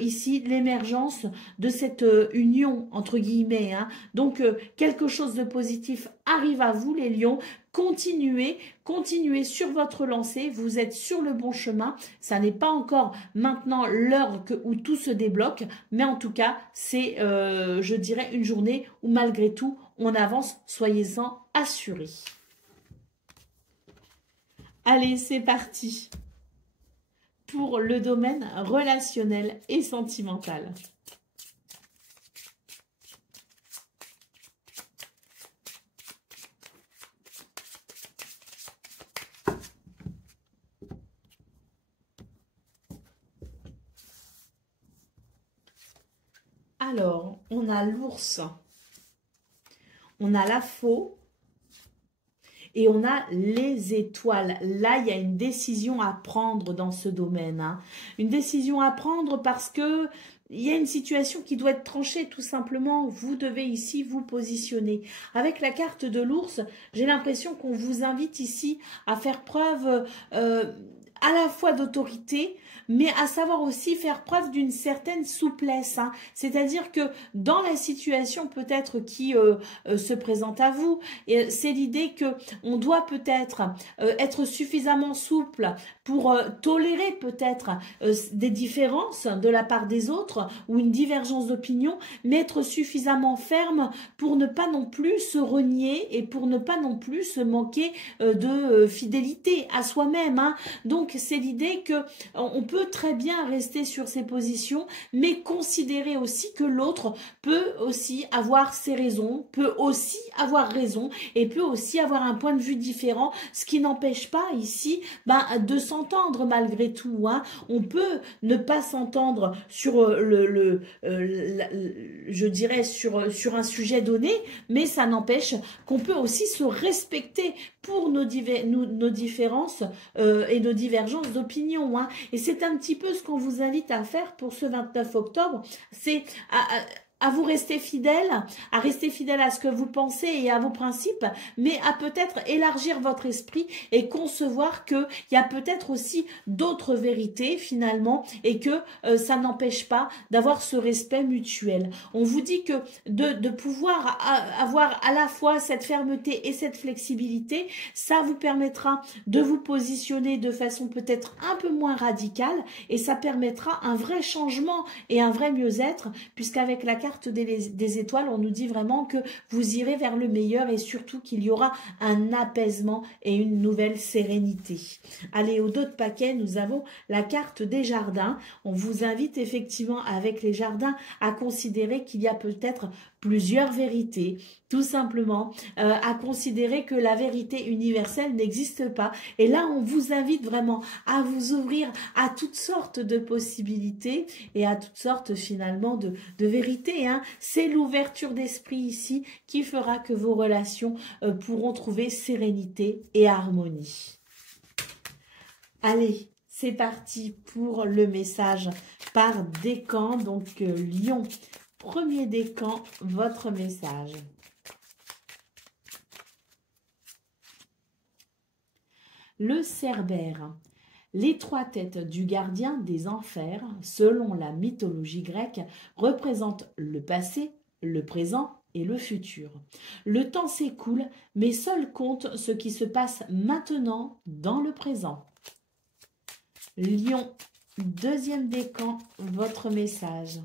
ici l'émergence de cette union entre guillemets, hein. Donc quelque chose de positif arrive à vous les lions. Continuez sur votre lancée, vous êtes sur le bon chemin. Ça n'est pas encore maintenant l'heure où tout se débloque, mais en tout cas, c'est, je dirais, une journée où malgré tout, on avance, soyez-en assurés. Allez, c'est parti pour le domaine relationnel et sentimental. Alors, on a l'ours, on a la faux et on a les étoiles. Là, il y a une décision à prendre dans ce domaine, hein. Une décision à prendre parce que il y a une situation qui doit être tranchée tout simplement. Vous devez ici vous positionner. Avec la carte de l'ours, j'ai l'impression qu'on vous invite ici à faire preuve à la fois d'autorité, mais à savoir aussi faire preuve d'une certaine souplesse, hein. C'est-à-dire que dans la situation peut-être qui se présente à vous, c'est l'idée que on doit peut-être être suffisamment souple pour tolérer peut-être des différences de la part des autres ou une divergence d'opinion, mais être suffisamment ferme pour ne pas non plus se renier et pour ne pas non plus se manquer de fidélité à soi-même, hein. Donc c'est l'idée que on peut très bien rester sur ses positions, mais considérer aussi que l'autre peut aussi avoir ses raisons, peut aussi avoir raison et peut aussi avoir un point de vue différent, ce qui n'empêche pas ici de s'entendre malgré tout, hein. On peut ne pas s'entendre sur je dirais sur un sujet donné, mais ça n'empêche qu'on peut aussi se respecter pour nos différences et nos divergences d'opinion, hein. Et c'est un petit peu ce qu'on vous invite à faire pour ce 29 octobre, c'est à vous rester fidèle, à rester fidèle à ce que vous pensez et à vos principes, mais à peut-être élargir votre esprit et concevoir qu'il y a peut-être aussi d'autres vérités finalement et que ça n'empêche pas d'avoir ce respect mutuel. On vous dit que de pouvoir avoir à la fois cette fermeté et cette flexibilité, ça vous permettra de vous positionner de façon peut-être un peu moins radicale et ça permettra un vrai changement et un vrai mieux-être, puisqu'avec la carte carte des étoiles, on nous dit vraiment que vous irez vers le meilleur et surtout qu'il y aura un apaisement et une nouvelle sérénité. Allez, au dos de paquet, nous avons la carte des jardins. On vous invite effectivement avec les jardins à considérer qu'il y a peut-être plusieurs vérités, tout simplement, à considérer que la vérité universelle n'existe pas. Et là, on vous invite vraiment à vous ouvrir à toutes sortes de possibilités et à toutes sortes finalement de vérités. Hein. C'est l'ouverture d'esprit ici qui fera que vos relations pourront trouver sérénité et harmonie. Allez, c'est parti pour le message par décan, donc Lion. Premier décan, votre message. Le Cerbère, les trois têtes du gardien des enfers, selon la mythologie grecque, représentent le passé, le présent et le futur. Le temps s'écoule, mais seul compte ce qui se passe maintenant dans le présent. Lion, deuxième décan, votre message.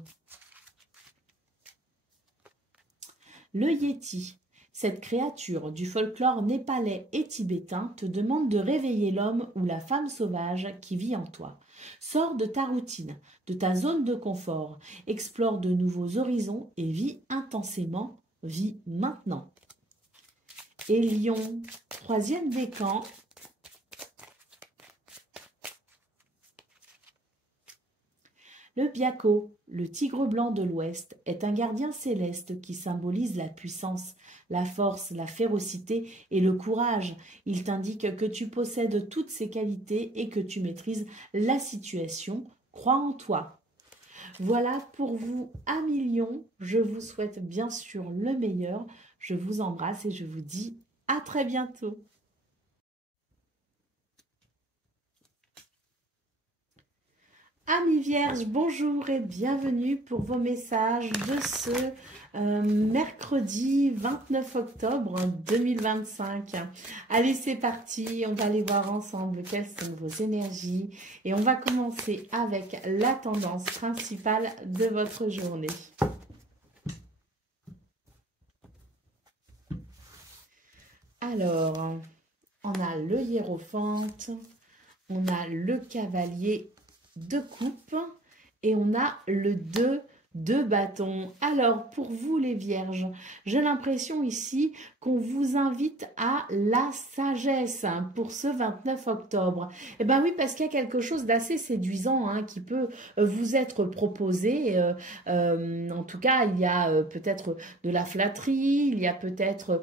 Le Yéti, cette créature du folklore népalais et tibétain te demande de réveiller l'homme ou la femme sauvage qui vit en toi. Sors de ta routine, de ta zone de confort, explore de nouveaux horizons et vis intensément, vis maintenant. Et Lion, troisième décan. Le Byakko, le tigre blanc de l'Ouest, est un gardien céleste qui symbolise la puissance, la force, la férocité et le courage. Il t'indique que tu possèdes toutes ces qualités et que tu maîtrises la situation. Crois en toi. Voilà pour vous, amis Lions. Je vous souhaite bien sûr le meilleur. Je vous embrasse et je vous dis à très bientôt. Amis Vierges, bonjour et bienvenue pour vos messages de ce mercredi 29 octobre 2025. Allez, c'est parti, on va aller voir ensemble quelles sont vos énergies et on va commencer avec la tendance principale de votre journée. Alors, on a le hiérophante, on a le cavalier de coupe et on a le 2 de bâton. Alors pour vous les vierges, j'ai l'impression ici qu'on vous invite à la sagesse pour ce 29 octobre. Eh bien oui, parce qu'il y a quelque chose d'assez séduisant qui peut vous être proposé. En tout cas, il y a peut-être de la flatterie, il y a peut-être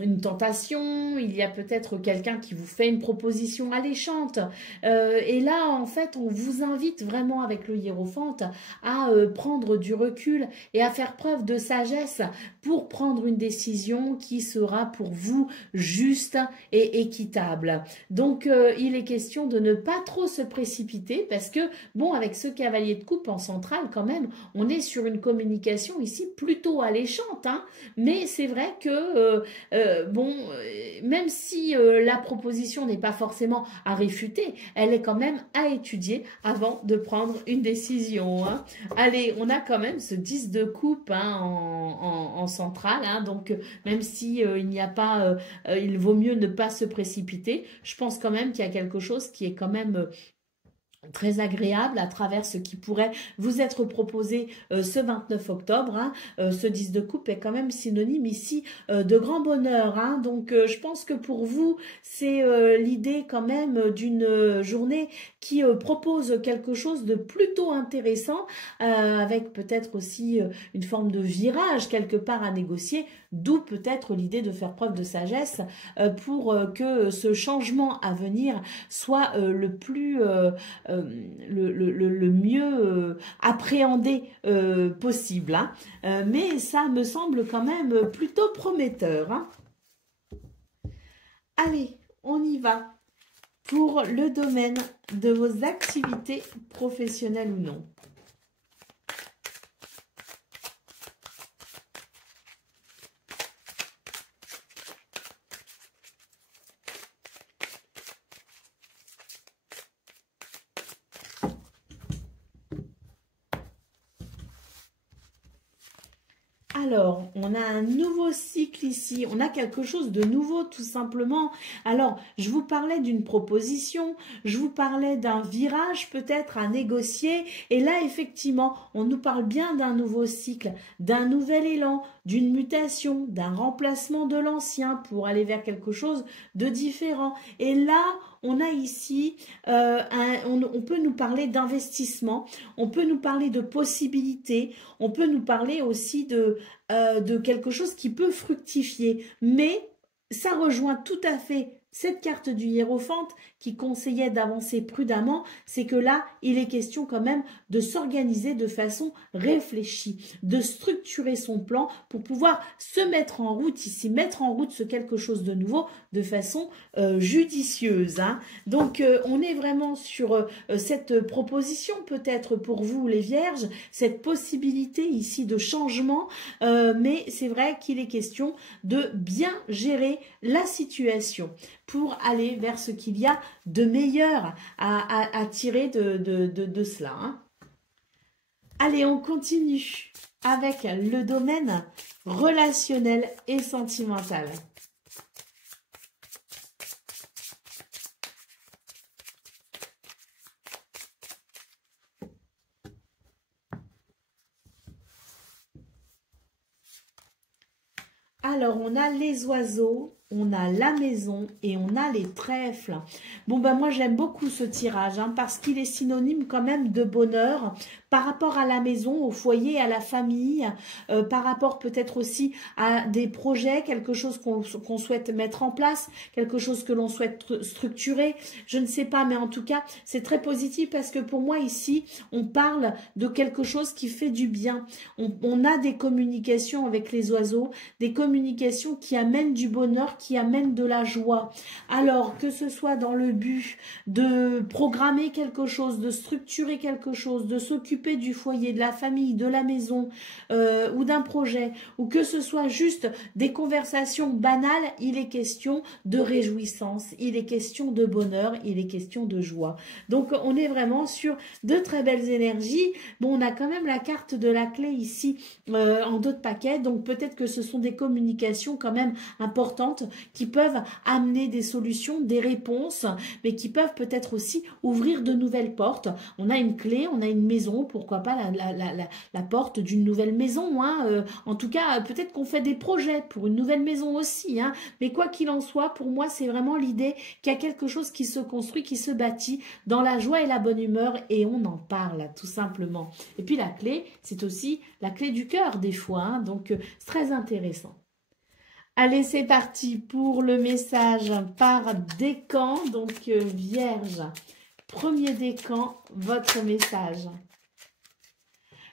une tentation, il y a peut-être quelqu'un qui vous fait une proposition alléchante. Et là, en fait, on vous invite vraiment avec le hiérophante à prendre du recul et à faire preuve de sagesse pour prendre une décision qui sera pour vous juste et équitable. Donc, il est question de ne pas trop se précipiter parce que, bon, avec ce cavalier de coupe en centrale, quand même, on est sur une communication ici plutôt alléchante, mais c'est vrai que même si la proposition n'est pas forcément à réfuter, elle est quand même à étudier avant de prendre une décision. Allez, on a quand même ce 10 de coupe en centrale, donc même si il n'y a pas, il vaut mieux ne pas se précipiter. Je pense quand même qu'il y a quelque chose qui est quand même très agréable à travers ce qui pourrait vous être proposé ce 29 octobre. Ce 10 de coupe est quand même synonyme ici de grand bonheur. Donc je pense que pour vous, c'est l'idée quand même d'une journée qui propose quelque chose de plutôt intéressant, avec peut-être aussi une forme de virage quelque part à négocier, d'où peut-être l'idée de faire preuve de sagesse pour que ce changement à venir soit le plus le mieux appréhendé possible. Mais ça me semble quand même plutôt prometteur. Allez, on y va pour le domaine de vos activités professionnelles ou non. Alors, on a un nouveau cycle ici, on a quelque chose de nouveau tout simplement. Alors, je vous parlais d'une proposition, je vous parlais d'un virage peut-être à négocier, et là effectivement, on nous parle bien d'un nouveau cycle, d'un nouvel élan, d'une mutation, d'un remplacement de l'ancien pour aller vers quelque chose de différent. Et là, on a ici, on peut nous parler d'investissement, on peut nous parler de possibilités, on peut nous parler aussi de quelque chose qui peut fructifier. Mais ça rejoint tout à fait cette carte du hiérophante qui conseillait d'avancer prudemment, c'est que là, il est question quand même de s'organiser de façon réfléchie, de structurer son plan pour pouvoir se mettre en route ici, mettre en route ce quelque chose de nouveau de façon judicieuse. Hein. Donc, on est vraiment sur cette proposition peut-être pour vous les vierges, cette possibilité ici de changement, mais c'est vrai qu'il est question de bien gérer la situation pour aller vers ce qu'il y a de meilleur à tirer de cela. Hein. Allez, on continue avec le domaine relationnel et sentimental. Alors, on a les oiseaux, on a la maison et on a les trèfles. Bon, ben moi, j'aime beaucoup ce tirage hein, parce qu'il est synonyme quand même de bonheur par rapport à la maison, au foyer, à la famille, par rapport peut-être aussi à des projets, quelque chose qu'on souhaite mettre en place, quelque chose que l'on souhaite structurer. Je ne sais pas, mais en tout cas, c'est très positif parce que pour moi, ici, on parle de quelque chose qui fait du bien. On a des communications avec les oiseaux, des communications qui amènent du bonheur, qui amènent de la joie. Alors, que ce soit dans le but de programmer quelque chose, de structurer quelque chose, de s'occuper du foyer, de la famille, de la maison ou d'un projet, ou que ce soit juste des conversations banales, il est question de réjouissance, il est question de bonheur, il est question de joie. Donc, on est vraiment sur de très belles énergies. Bon, on a quand même la carte de la clé ici en dos de paquet, donc peut-être que ce sont des communications quand même importantes qui peuvent amener des solutions, des réponses, mais qui peuvent peut-être aussi ouvrir de nouvelles portes. On a une clé, on a une maison, pourquoi pas la porte d'une nouvelle maison. Hein. En tout cas, peut-être qu'on fait des projets pour une nouvelle maison aussi. Hein. Mais quoi qu'il en soit, pour moi, c'est vraiment l'idée qu'il y a quelque chose qui se construit, qui se bâtit dans la joie et la bonne humeur et on en parle tout simplement. Et puis la clé, c'est aussi la clé du cœur des fois. Hein. Donc, c'est très intéressant. Allez, c'est parti pour le message par décan, donc Vierge. Premier décan, votre message.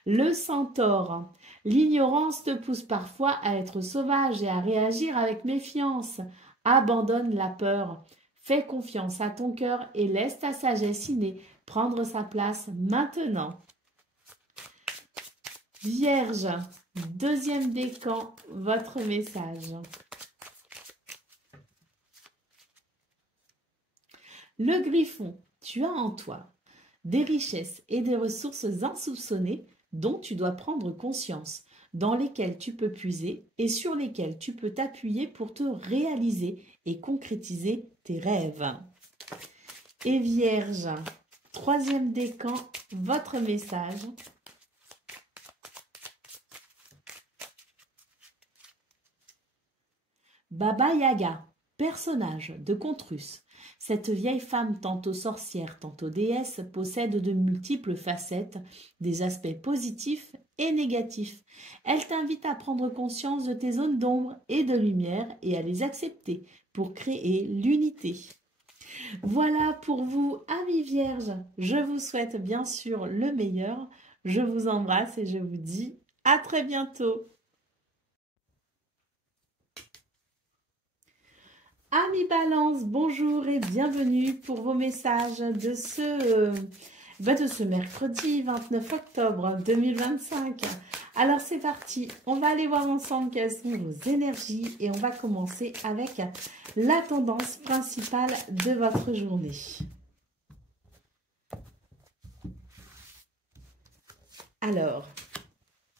Le centaure. L'ignorance te pousse parfois à être sauvage et à réagir avec méfiance. Abandonne la peur. Fais confiance à ton cœur et laisse ta sagesse innée prendre sa place maintenant. Vierge, deuxième décan, votre message. Le griffon, tu as en toi des richesses et des ressources insoupçonnées dont tu dois prendre conscience, dans lesquelles tu peux puiser et sur lesquelles tu peux t'appuyer pour te réaliser et concrétiser tes rêves. Et Vierge, troisième décan, votre message. Baba Yaga, personnage de conte russe. Cette vieille femme, tantôt sorcière, tantôt déesse, possède de multiples facettes, des aspects positifs et négatifs. Elle t'invite à prendre conscience de tes zones d'ombre et de lumière et à les accepter pour créer l'unité. Voilà pour vous, amis vierges. Je vous souhaite bien sûr le meilleur. Je vous embrasse et je vous dis à très bientôt. Amis Balance, bonjour et bienvenue pour vos messages de ce mercredi 29 octobre 2025. Alors c'est parti, on va aller voir ensemble quelles sont vos énergies et on va commencer avec la tendance principale de votre journée. Alors,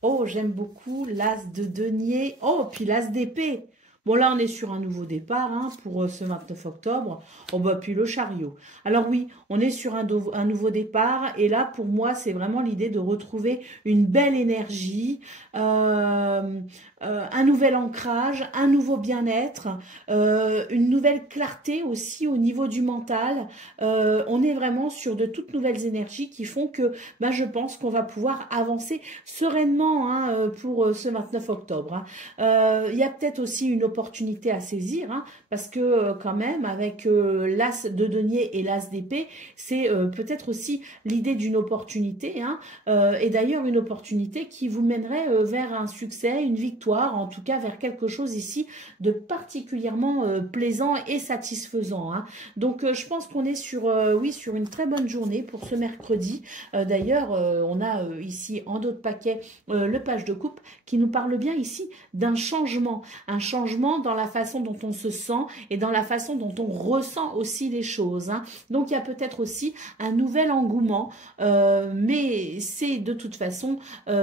Oh, j'aime beaucoup l'as de denier. Oh, puis l'as d'épée. Bon, là, on est sur un nouveau départ hein, pour ce 29 octobre. Oh, bah, puis le chariot. Alors oui, on est sur un nouveau départ. Et là, pour moi, c'est vraiment l'idée de retrouver une belle énergie, un nouvel ancrage, un nouveau bien-être, une nouvelle clarté aussi au niveau du mental. On est vraiment sur de toutes nouvelles énergies qui font que bah, je pense qu'on va pouvoir avancer sereinement hein, pour ce 29 octobre. Hein. Il y a peut-être aussi une opportunité à saisir, hein, parce que quand même, avec l'as de denier et l'as d'épée, c'est peut-être aussi l'idée d'une opportunité, hein, et d'ailleurs une opportunité qui vous mènerait vers un succès, une victoire, en tout cas vers quelque chose ici de particulièrement plaisant et satisfaisant. Hein. Donc je pense qu'on est sur, oui, sur une très bonne journée pour ce mercredi. D'ailleurs, on a ici en dos de paquet le page de coupe qui nous parle bien ici d'un changement. Un changement dans la façon dont on se sent et dans la façon dont on ressent aussi les choses. Hein. Donc il y a peut-être aussi un nouvel engouement, mais c'est de toute façon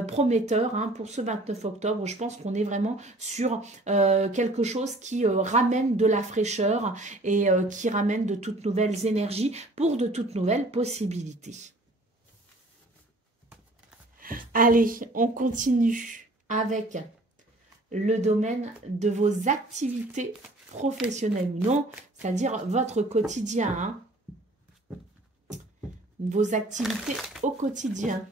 prometteur hein, pour ce 29 octobre. Je pense qu'on est vraiment sur quelque chose qui ramène de la fraîcheur et qui ramène de toutes nouvelles énergies pour de toutes nouvelles possibilités. Allez, on continue avec le domaine de vos activités professionnelles ou non, c'est-à-dire votre quotidien, hein. Vos activités au quotidien.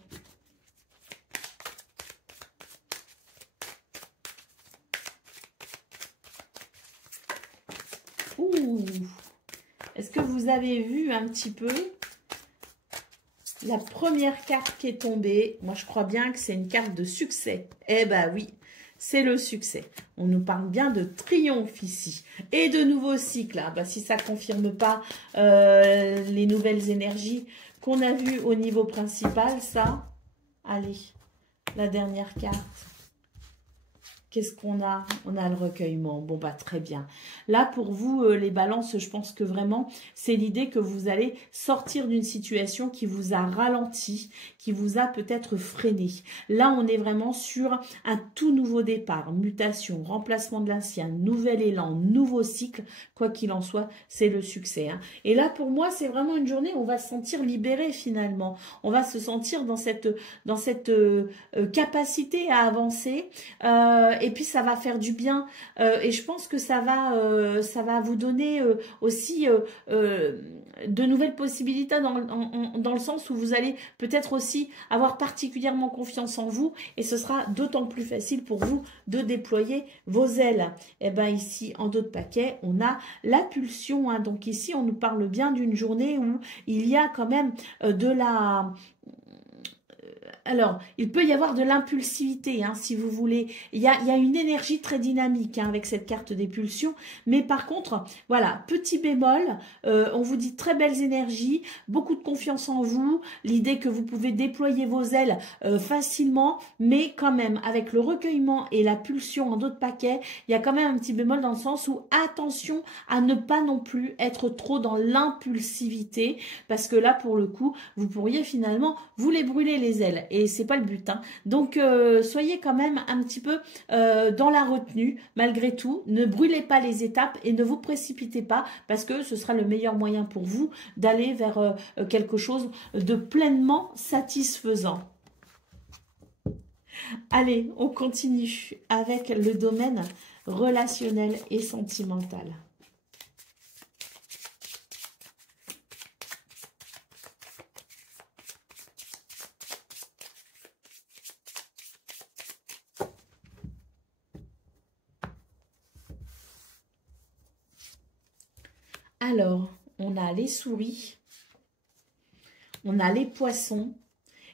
Ouh, est-ce que vous avez vu un petit peu la première carte qui est tombée? Moi, je crois bien que c'est une carte de succès. Eh ben oui, c'est le succès. On nous parle bien de triomphe ici. Et de nouveaux cycles. Ah bah, si ça ne confirme pas les nouvelles énergies qu'on a vues au niveau principal, ça, allez, la dernière carte. Qu'est-ce qu'on a? On a le recueillement. Bon, bah très bien. Là, pour vous, les balances, je pense que vraiment, c'est l'idée que vous allez sortir d'une situation qui vous a ralenti, qui vous a peut-être freiné. Là, on est vraiment sur un tout nouveau départ, mutation, remplacement de l'ancien, nouvel élan, nouveau cycle. Quoi qu'il en soit, c'est le succès. Hein. Et là, pour moi, c'est vraiment une journée où on va se sentir libéré finalement. On va se sentir dans cette capacité à avancer. Et puis ça va faire du bien et je pense que ça va vous donner aussi de nouvelles possibilités dans le sens où vous allez peut-être aussi avoir particulièrement confiance en vous et ce sera d'autant plus facile pour vous de déployer vos ailes. Et bien ici en dos de paquet on a la pulsion, hein. Donc ici on nous parle bien d'une journée où il y a quand même de la... Alors, il peut y avoir de l'impulsivité, hein, si vous voulez. Il y a une énergie très dynamique hein, avec cette carte des pulsions. Mais par contre, voilà, petit bémol, on vous dit très belles énergies, beaucoup de confiance en vous, l'idée que vous pouvez déployer vos ailes facilement, mais quand même, avec le recueillement et la pulsion en dos de paquet, il y a quand même un petit bémol dans le sens où attention à ne pas non plus être trop dans l'impulsivité, parce que là, pour le coup, vous pourriez finalement vous les brûler les ailes. Et c'est pas le but. Hein. Donc, soyez quand même un petit peu dans la retenue, malgré tout. Ne brûlez pas les étapes et ne vous précipitez pas parce que ce sera le meilleur moyen pour vous d'aller vers quelque chose de pleinement satisfaisant. Allez, on continue avec le domaine relationnel et sentimental. Alors, on a les souris, on a les poissons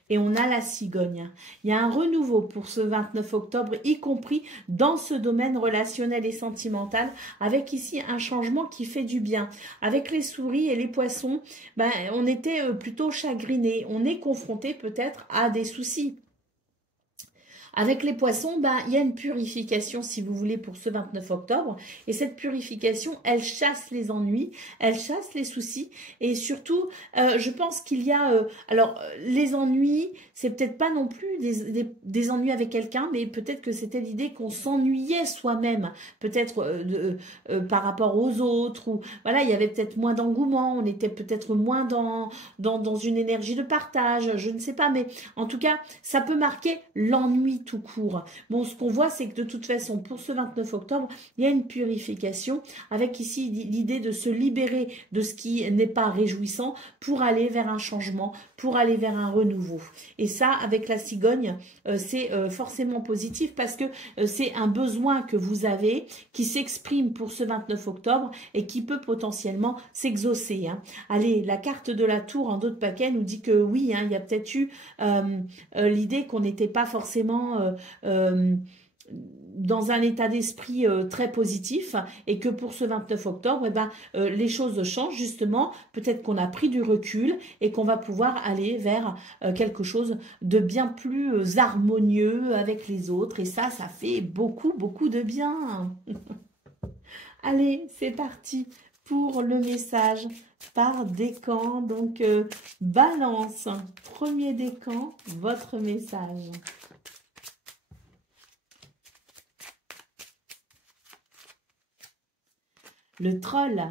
et on a la cigogne. Il y a un renouveau pour ce 29 octobre, y compris dans ce domaine relationnel et sentimental, avec ici un changement qui fait du bien. Avec les souris et les poissons, ben, on était plutôt chagrinés. On est confronté peut-être à des soucis. Avec les poissons, ben, il y a une purification, si vous voulez, pour ce 29 octobre. Et cette purification, elle chasse les ennuis, elle chasse les soucis. Et surtout, je pense qu'il y a... les ennuis, c'est peut-être pas non plus des ennuis avec quelqu'un, mais peut-être que c'était l'idée qu'on s'ennuyait soi-même, peut-être par rapport aux autres. Ou voilà, il y avait peut-être moins d'engouement, on était peut-être moins dans une énergie de partage, je ne sais pas. Mais en tout cas, ça peut marquer l'ennui tout court. Bon, ce qu'on voit, c'est que de toute façon, pour ce 29 octobre, il y a une purification avec ici l'idée de se libérer de ce qui n'est pas réjouissant pour aller vers un changement, pour aller vers un renouveau. Et ça, avec la cigogne, c'est forcément positif parce que c'est un besoin que vous avez qui s'exprime pour ce 29 octobre et qui peut potentiellement s'exaucer. Hein. Allez, la carte de la tour en d'autres paquets nous dit que oui, hein, il y a peut-être eu l'idée qu'on n'était pas forcément dans un état d'esprit très positif et que pour ce 29 octobre, eh ben, les choses changent justement. Peut-être qu'on a pris du recul et qu'on va pouvoir aller vers quelque chose de bien plus harmonieux avec les autres. Et ça fait beaucoup, beaucoup de bien. Allez, c'est parti pour le message par décan. Donc, balance, premier décan, votre message. Le troll,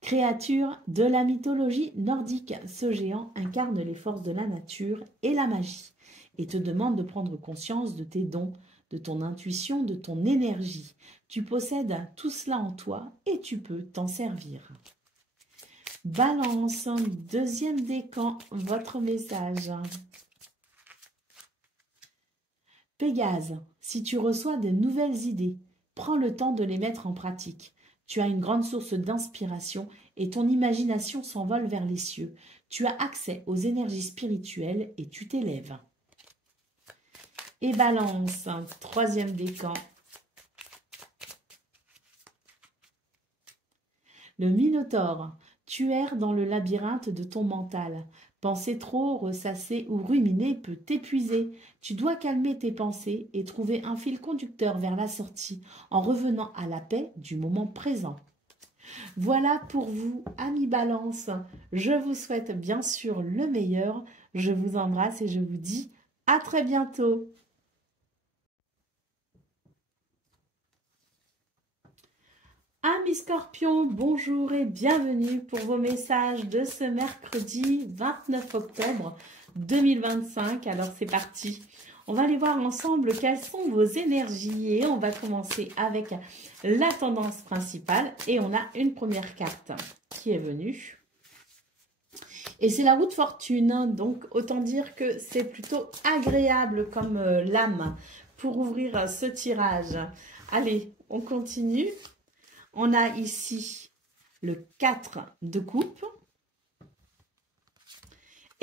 créature de la mythologie nordique, ce géant incarne les forces de la nature et la magie et te demande de prendre conscience de tes dons, de ton intuition, de ton énergie. Tu possèdes tout cela en toi et tu peux t'en servir. Balance, deuxième décan, votre message. Pégase, si tu reçois de nouvelles idées, prends le temps de les mettre en pratique. Tu as une grande source d'inspiration et ton imagination s'envole vers les cieux. Tu as accès aux énergies spirituelles et tu t'élèves. Et balance, troisième décan. Le Minotaure, tu erres dans le labyrinthe de ton mental. Penser trop, ressasser ou ruminer peut t'épuiser. Tu dois calmer tes pensées et trouver un fil conducteur vers la sortie en revenant à la paix du moment présent. Voilà pour vous, amis Balance. Je vous souhaite bien sûr le meilleur. Je vous embrasse et je vous dis à très bientôt. Amis Scorpions, bonjour et bienvenue pour vos messages de ce mercredi 29 octobre 2025. Alors c'est parti, on va aller voir ensemble quelles sont vos énergies et on va commencer avec la tendance principale et on a une première carte qui est venue. Et c'est la roue de fortune, donc autant dire que c'est plutôt agréable comme lame pour ouvrir ce tirage. Allez, on continue. On a ici le 4 de coupe.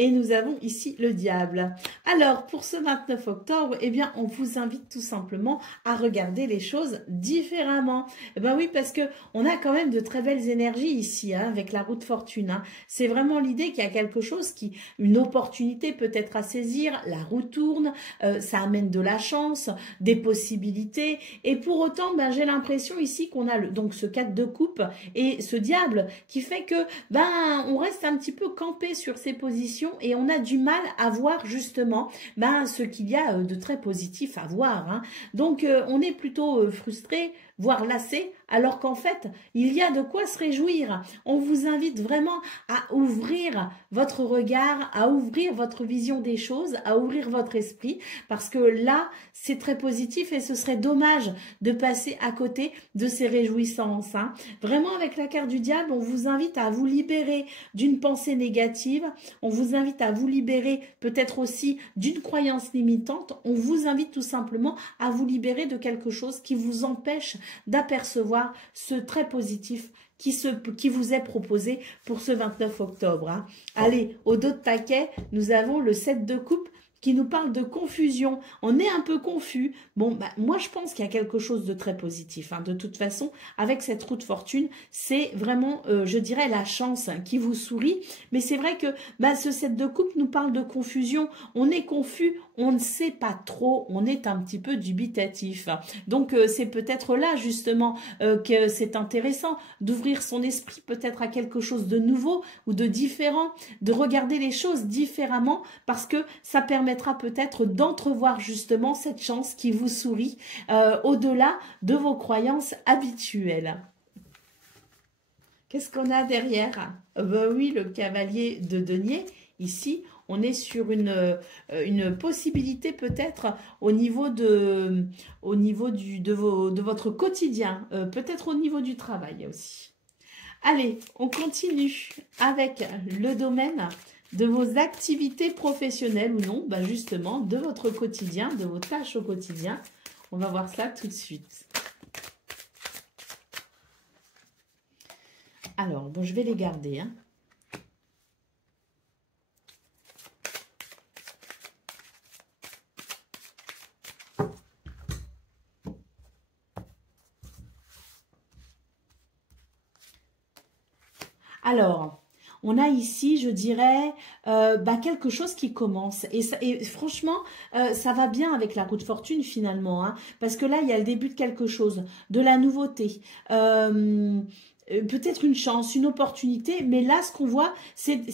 Et nous avons ici le diable. Alors, pour ce 29 octobre, eh bien, on vous invite tout simplement à regarder les choses différemment. Eh bien oui, parce que on a quand même de très belles énergies ici, hein, avec la roue de fortune. Hein. C'est vraiment l'idée qu'il y a quelque chose une opportunité peut-être à saisir. La roue tourne, ça amène de la chance, des possibilités. Et pour autant, ben, j'ai l'impression ici qu'on a donc ce 4 de coupe et ce diable qui fait que, ben, on reste un petit peu campé sur ses positions et on a du mal à voir justement ce qu'il y a de très positif à voir. Hein. Donc, on est plutôt frustré, voire lassé, alors qu'en fait, il y a de quoi se réjouir. On vous invite vraiment à ouvrir votre regard, à ouvrir votre vision des choses, à ouvrir votre esprit, parce que là, c'est très positif et ce serait dommage de passer à côté de ces réjouissances. Hein. Vraiment, avec la carte du diable, on vous invite à vous libérer d'une pensée négative, on vous invite à vous libérer peut-être aussi d'une croyance limitante, on vous invite tout simplement à vous libérer de quelque chose qui vous empêche d'apercevoir ce très positif qui vous est proposé pour ce 29 octobre. Hein. Allez, au dos de paquet, nous avons le 7 de coupe qui nous parle de confusion. On est un peu confus. Bon, bah, moi, je pense qu'il y a quelque chose de très positif. Hein. De toute façon, avec cette roue de fortune, c'est vraiment, je dirais, la chance hein, qui vous sourit. Mais c'est vrai que bah, ce 7 de coupe nous parle de confusion. On est confus, on ne sait pas trop, on est un petit peu dubitatif. Donc, c'est peut-être là, justement, que c'est intéressant d'ouvrir son esprit peut-être à quelque chose de nouveau ou de différent, de regarder les choses différemment parce que ça permettra peut-être d'entrevoir justement cette chance qui vous sourit au-delà de vos croyances habituelles. Qu'est-ce qu'on a derrière? Ben oui, le cavalier de denier. Ici, on est sur une possibilité peut-être au niveau de votre quotidien, peut-être au niveau du travail aussi. Allez, on continue avec le domaine de vos activités professionnelles ou non, bah justement, de votre quotidien, de vos tâches au quotidien. On va voir ça tout de suite. Alors, bon, je vais les garder. Hein. Alors, on a ici, je dirais, bah, quelque chose qui commence. Et franchement, ça va bien avec la roue de fortune finalement. Hein, parce que là, il y a le début de quelque chose, de la nouveauté. Peut-être une chance, une opportunité. Mais là, ce qu'on voit, c'est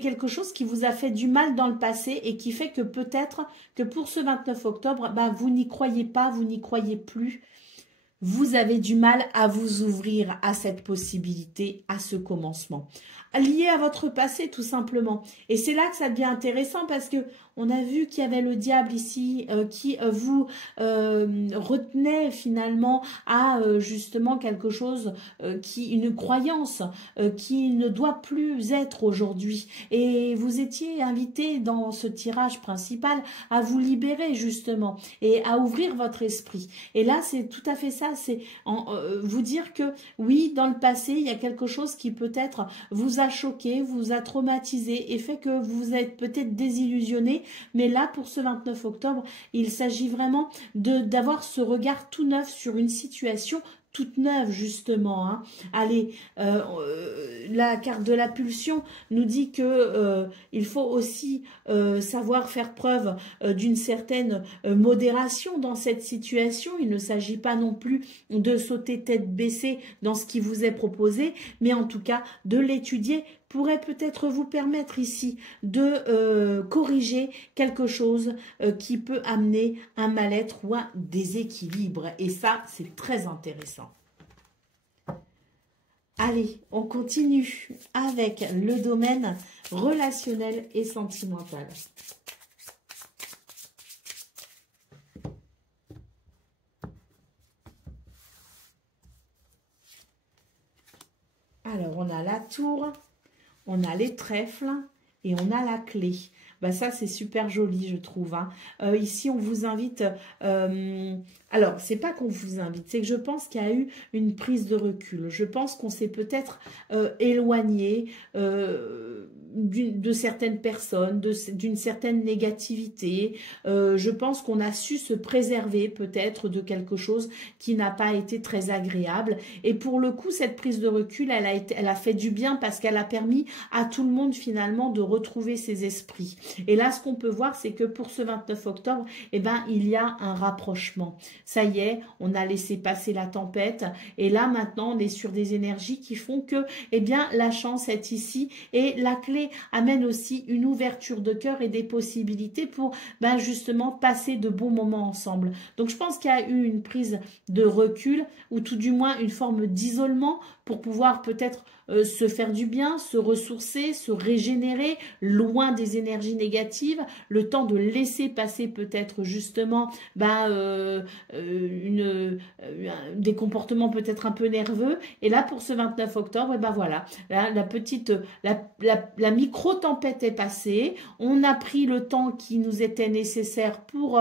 quelque chose qui vous a fait du mal dans le passé et qui fait que peut-être que pour ce 29 octobre, bah, vous n'y croyez pas, vous n'y croyez plus. Vous avez du mal à vous ouvrir à cette possibilité, à ce commencement. Lié à votre passé, tout simplement. Et c'est là que ça devient intéressant parce que on a vu qu'il y avait le diable ici qui vous retenait finalement à justement quelque chose, une croyance qui ne doit plus être aujourd'hui. Et vous étiez invité dans ce tirage principal à vous libérer justement et à ouvrir votre esprit. Et là, c'est tout à fait ça. C'est vous dire que oui, dans le passé, il y a quelque chose qui peut-être vous a choqué, vous a traumatisé et fait que vous êtes peut-être désillusionné. Mais là, pour ce 29 octobre, il s'agit vraiment d'avoir ce regard tout neuf sur une situation toute neuve justement. Hein. Allez, la carte de la pulsion nous dit que il faut aussi savoir faire preuve d'une certaine modération dans cette situation. Il ne s'agit pas non plus de sauter tête baissée dans ce qui vous est proposé, mais en tout cas de l'étudier pourrait peut-être vous permettre ici de corriger quelque chose qui peut amener un mal-être ou un déséquilibre. Et ça, c'est très intéressant. Allez, on continue avec le domaine relationnel et sentimental. Alors, on a la tour, on a les trèfles et on a la clé. Bah ça, c'est super joli, je trouve. Hein. Ici, on vous invite... alors, c'est pas qu'on vous invite, c'est que je pense qu'il y a eu une prise de recul. Je pense qu'on s'est peut-être éloigné de certaines personnes, d'une certaine négativité. Je pense qu'on a su se préserver peut-être de quelque chose qui n'a pas été très agréable. Et pour le coup, cette prise de recul, elle a fait du bien parce qu'elle a permis à tout le monde finalement de retrouver ses esprits. Et là, ce qu'on peut voir, c'est que pour ce 29 octobre, eh ben, il y a un rapprochement. Ça y est, on a laissé passer la tempête. Et là, maintenant, on est sur des énergies qui font que, eh bien, la chance est ici. Et la clé amène aussi une ouverture de cœur et des possibilités pour, ben, justement, passer de bons moments ensemble. Donc, je pense qu'il y a eu une prise de recul ou tout du moins une forme d'isolement pour pouvoir peut-être se faire du bien, se ressourcer, se régénérer, loin des énergies négatives, le temps de laisser passer peut-être justement des comportements peut-être un peu nerveux. Et là, pour ce 29 octobre, et ben voilà, là, la micro-tempête est passée, on a pris le temps qui nous était nécessaire pour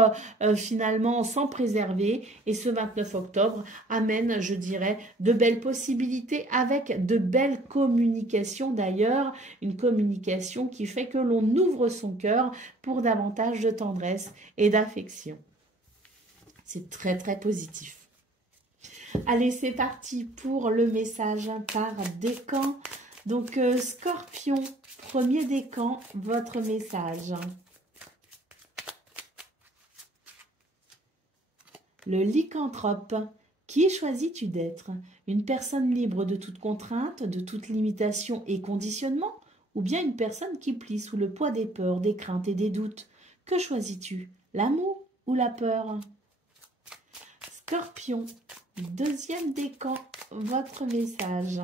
finalement s'en préserver, et ce 29 octobre amène, je dirais, de belles possibilités avec de belles belle communication d'ailleurs, une communication qui fait que l'on ouvre son cœur pour davantage de tendresse et d'affection. C'est très très positif. Allez, c'est parti pour le message par décan. Donc, Scorpion, premier décan, votre message. Le lycanthrope. Qui choisis-tu d'être? Une personne libre de toute contrainte, de toute limitation et conditionnement? Ou bien une personne qui plie sous le poids des peurs, des craintes et des doutes? Que choisis-tu? L'amour ou la peur? Scorpion, deuxième décan, votre message.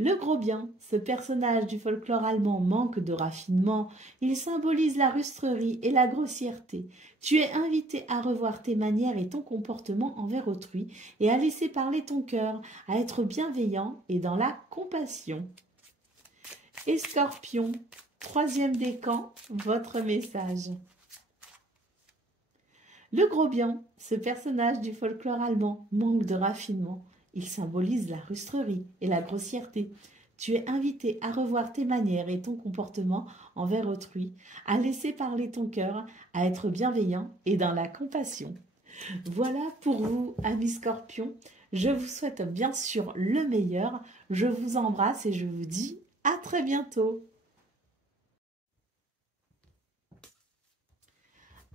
Le gros bien, ce personnage du folklore allemand manque de raffinement. Il symbolise la rustrerie et la grossièreté. Tu es invité à revoir tes manières et ton comportement envers autrui et à laisser parler ton cœur, à être bienveillant et dans la compassion. Et Scorpion, troisième décan, votre message. Le gros bien, ce personnage du folklore allemand manque de raffinement. Il symbolise la rustrerie et la grossièreté. Tu es invité à revoir tes manières et ton comportement envers autrui, à laisser parler ton cœur, à être bienveillant et dans la compassion. Voilà pour vous, amis Scorpions. Je vous souhaite bien sûr le meilleur. Je vous embrasse et je vous dis à très bientôt.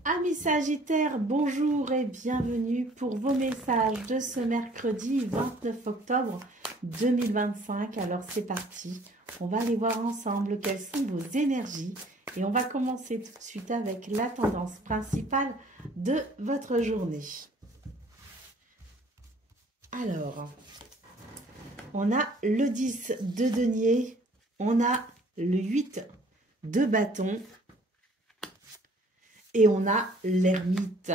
Amis Sagittaires, bonjour et bienvenue pour vos messages de ce mercredi 29 octobre 2025. Alors c'est parti, on va aller voir ensemble quelles sont vos énergies et on va commencer tout de suite avec la tendance principale de votre journée. Alors, on a le 10 de denier, on a le 8 de bâton. Et on a l'ermite.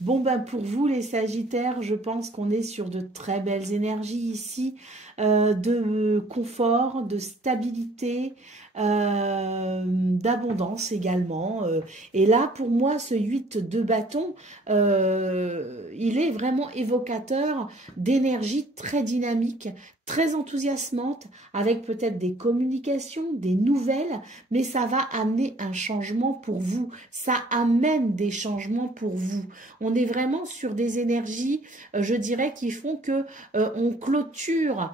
Bon, ben pour vous les Sagittaires, je pense qu'on est sur de très belles énergies ici, de confort, de stabilité, d'abondance également. Et là, pour moi, ce 8 de bâton, il est vraiment évocateur d'énergie très dynamique, très enthousiasmante, avec peut-être des communications, des nouvelles, mais ça va amener un changement pour vous. Ça amène des changements pour vous. On est vraiment sur des énergies, je dirais, qui font que on clôture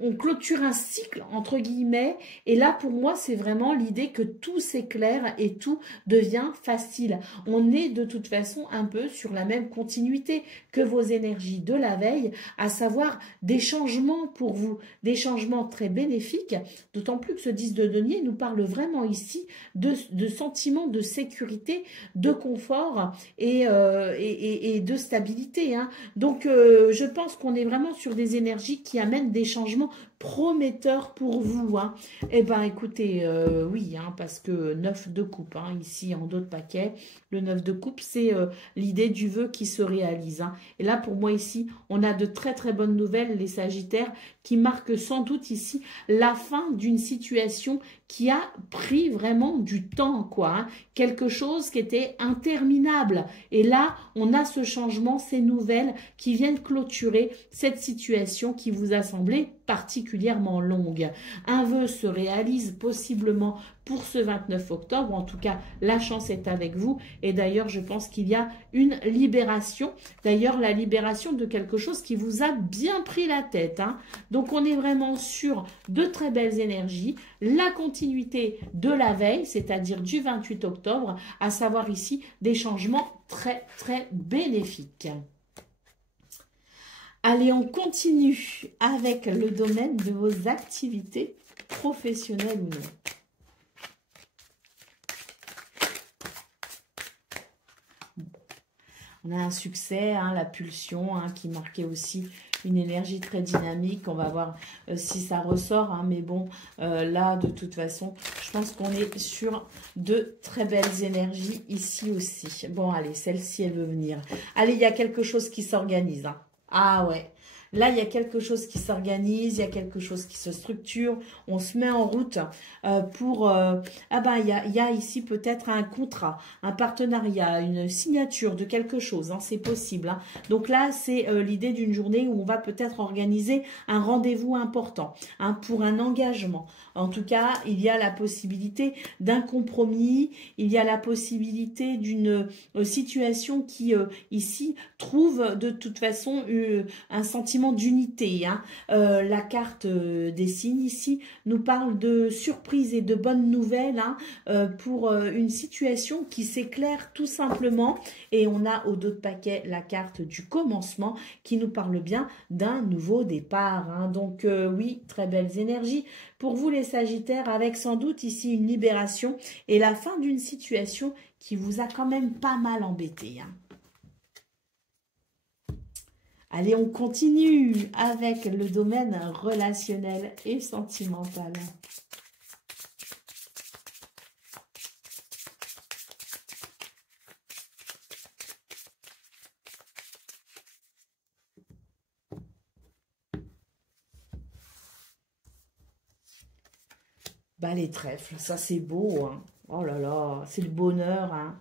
on clôture un cycle, entre guillemets, et là, pour moi, c'est vraiment l'idée que tout s'éclaire et tout devient facile. On est de toute façon un peu sur la même continuité que vos énergies de la veille, à savoir des changements pour vous, des changements très bénéfiques, d'autant plus que ce 10 de denier nous parle vraiment ici de sentiments de sécurité, de confort et de stabilité. Hein. Donc, je pense qu'on est vraiment sur des énergies qui amènent des changements prometteurs pour vous. Hein. Eh bien, écoutez, oui, hein, parce que 9 de coupe, hein, ici en dos de paquet, le 9 de coupe, c'est l'idée du vœu qui se réalise. Hein. Et là, pour moi, ici, on a de très très bonnes nouvelles, les Sagittaires, qui marquent sans doute ici la fin d'une situation qui a pris vraiment du temps, quoi. Hein. Quelque chose qui était interminable. Et là, on a ce changement, ces nouvelles qui viennent clôturer cette situation qui vous a semblé particulièrement longue. Un vœu se réalise possiblement pour ce 29 octobre. En tout cas, la chance est avec vous. Et d'ailleurs, je pense qu'il y a une libération. D'ailleurs, la libération de quelque chose qui vous a bien pris la tête. Hein. Donc, on est vraiment sur de très belles énergies. La continuité de la veille, c'est-à-dire du 28 octobre, à savoir ici des changements très, très bénéfiques. Allez, on continue avec le domaine de vos activités professionnelles ou non. On a un succès, hein, la pulsion, hein, qui marquait aussi une énergie très dynamique. On va voir si ça ressort. Hein, mais bon, là, de toute façon, je pense qu'on est sur de très belles énergies ici aussi. Bon, allez, celle-ci, elle veut venir. Allez, il y a quelque chose qui s'organise. Hein. Ah ouais, Là, il y a quelque chose qui s'organise, il y a quelque chose qui se structure. On se met en route pour... ah ben, il y a ici peut-être un contrat, un partenariat, une signature de quelque chose. Hein, c'est possible. Hein. Donc là, c'est l'idée d'une journée où on va peut-être organiser un rendez-vous important hein, pour un engagement. En tout cas, il y a la possibilité d'un compromis, il y a la possibilité d'une situation qui, ici, trouve de toute façon un sentiment d'unité. Hein. La carte des signes ici nous parle de surprise et de bonnes nouvelles hein, pour une situation qui s'éclaire tout simplement. Et on a au dos de paquet la carte du commencement qui nous parle bien d'un nouveau départ. Hein. Donc oui, très belles énergies. Pour vous les Sagittaires, avec sans doute ici une libération et la fin d'une situation qui vous a quand même pas mal embêté. Hein. Allez, on continue avec le domaine relationnel et sentimental. Bah, les trèfles, ça c'est beau. Hein. Oh là là, c'est le bonheur. Hein.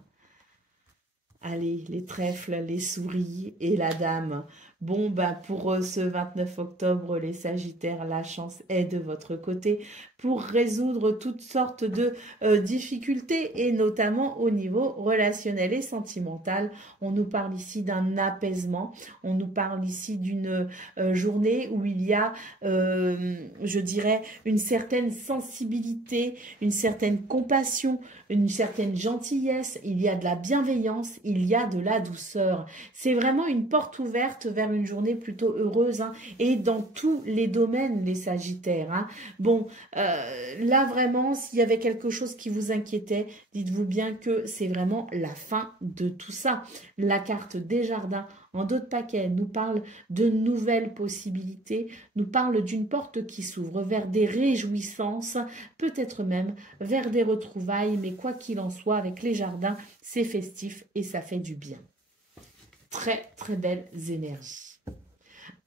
Allez, les trèfles, les souris et la dame. Bon, ben pour ce 29 octobre, les Sagittaires, la chance est de votre côté pour résoudre toutes sortes de difficultés et notamment au niveau relationnel et sentimental. On nous parle ici d'un apaisement, on nous parle ici d'une journée où il y a, je dirais, une certaine sensibilité, une certaine compassion, une certaine gentillesse, il y a de la bienveillance, il y a de la douceur. C'est vraiment une porte ouverte vers une journée plutôt heureuse hein, et dans tous les domaines, les Sagittaires. Hein. Bon, là vraiment, s'il y avait quelque chose qui vous inquiétait, dites-vous bien que c'est vraiment la fin de tout ça. La carte des jardins en dos de paquet nous parle de nouvelles possibilités, nous parle d'une porte qui s'ouvre vers des réjouissances, peut-être même vers des retrouvailles, mais quoi qu'il en soit, avec les jardins, c'est festif et ça fait du bien. Très, très belles énergies.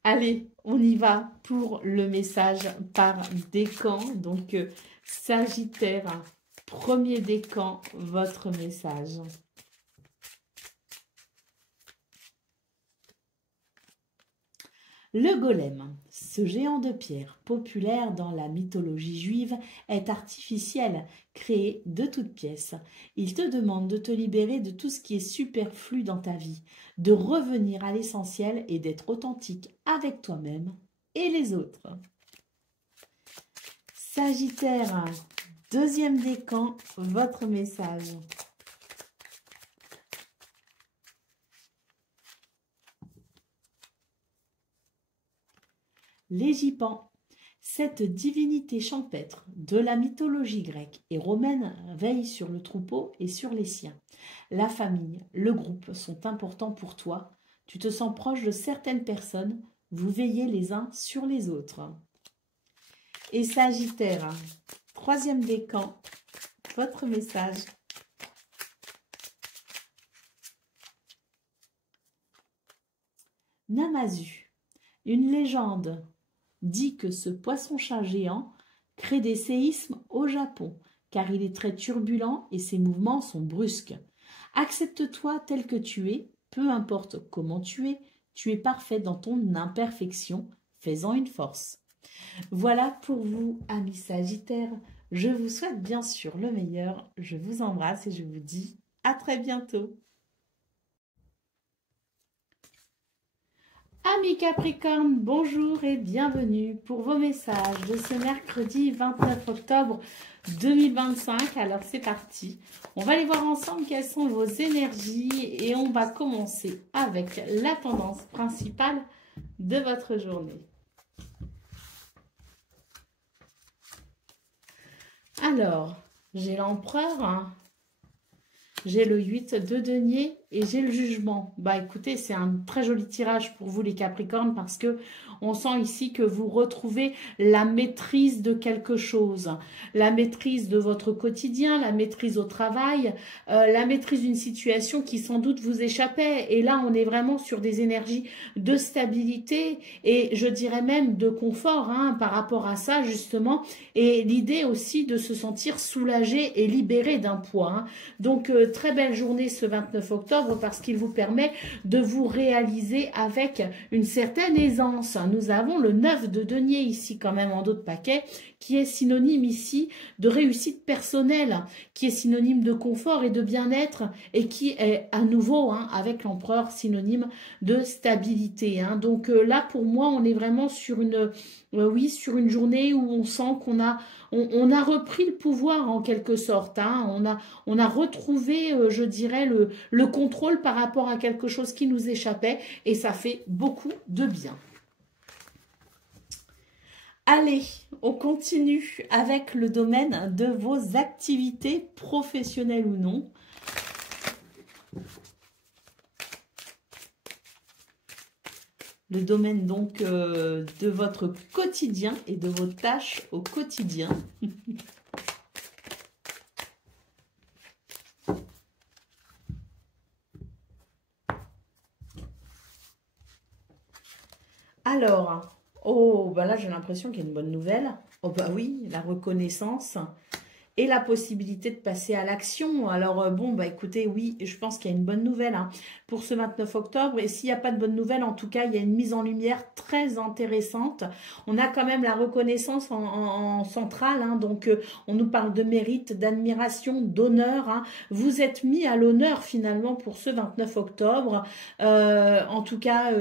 Allez, on y va pour le message par décan. Donc, Sagittaire, premier décan, votre message. Le golem, ce géant de pierre populaire dans la mythologie juive, est artificiel, créé de toutes pièces. Il te demande de te libérer de tout ce qui est superflu dans ta vie, de revenir à l'essentiel et d'être authentique avec toi-même et les autres. Sagittaire, deuxième décan, votre message. L'Égipan, cette divinité champêtre de la mythologie grecque et romaine veille sur le troupeau et sur les siens. La famille, le groupe sont importants pour toi. Tu te sens proche de certaines personnes. Vous veillez les uns sur les autres. Et Sagittaire, troisième décan, votre message. Namazu, une légende dit que ce poisson-chat géant crée des séismes au Japon, car il est très turbulent et ses mouvements sont brusques. Accepte-toi tel que tu es, peu importe comment tu es parfait dans ton imperfection, fais-en une force. Voilà pour vous, amis Sagittaires. Je vous souhaite bien sûr le meilleur. Je vous embrasse et je vous dis à très bientôt. Amis Capricorne, bonjour et bienvenue pour vos messages de ce mercredi 29 octobre 2025. Alors c'est parti, on va aller voir ensemble quelles sont vos énergies et on va commencer avec la tendance principale de votre journée. Alors, j'ai l'empereur, hein. J'ai le 8 de denier et j'ai le jugement. Bah écoutez, c'est un très joli tirage pour vous les Capricornes parce que on sent ici que vous retrouvez la maîtrise de quelque chose, la maîtrise de votre quotidien, la maîtrise au travail, la maîtrise d'une situation qui sans doute vous échappait. Et là, on est vraiment sur des énergies de stabilité et je dirais même de confort hein, par rapport à ça justement. Et l'idée aussi de se sentir soulagé et libéré d'un poids. Hein. Donc, très belle journée ce 29 octobre parce qu'il vous permet de vous réaliser avec une certaine aisance. Nous avons le 9 de denier ici quand même en dos de paquet qui est synonyme ici de réussite personnelle, qui est synonyme de confort et de bien-être et qui est à nouveau hein, avec l'empereur synonyme de stabilité. Hein. Donc là pour moi on est vraiment sur une, oui, sur une journée où on sent qu'on a on a repris le pouvoir en quelque sorte. Hein. On a retrouvé, je dirais, le contrôle par rapport à quelque chose qui nous échappait et ça fait beaucoup de bien. Allez, on continue avec le domaine de vos activités professionnelles ou non. Le domaine donc de votre quotidien et de vos tâches au quotidien. Alors, oh, bah là j'ai l'impression qu'il y a une bonne nouvelle. Oh bah oui, la reconnaissance et la possibilité de passer à l'action. Alors bon, bah écoutez, oui, je pense qu'il y a une bonne nouvelle hein, pour ce 29 octobre. Et s'il n'y a pas de bonne nouvelle, en tout cas, il y a une mise en lumière très intéressante. On a quand même la reconnaissance en centrale, hein, donc on nous parle de mérite, d'admiration, d'honneur. Hein. Vous êtes mis à l'honneur finalement pour ce 29 octobre. En tout cas,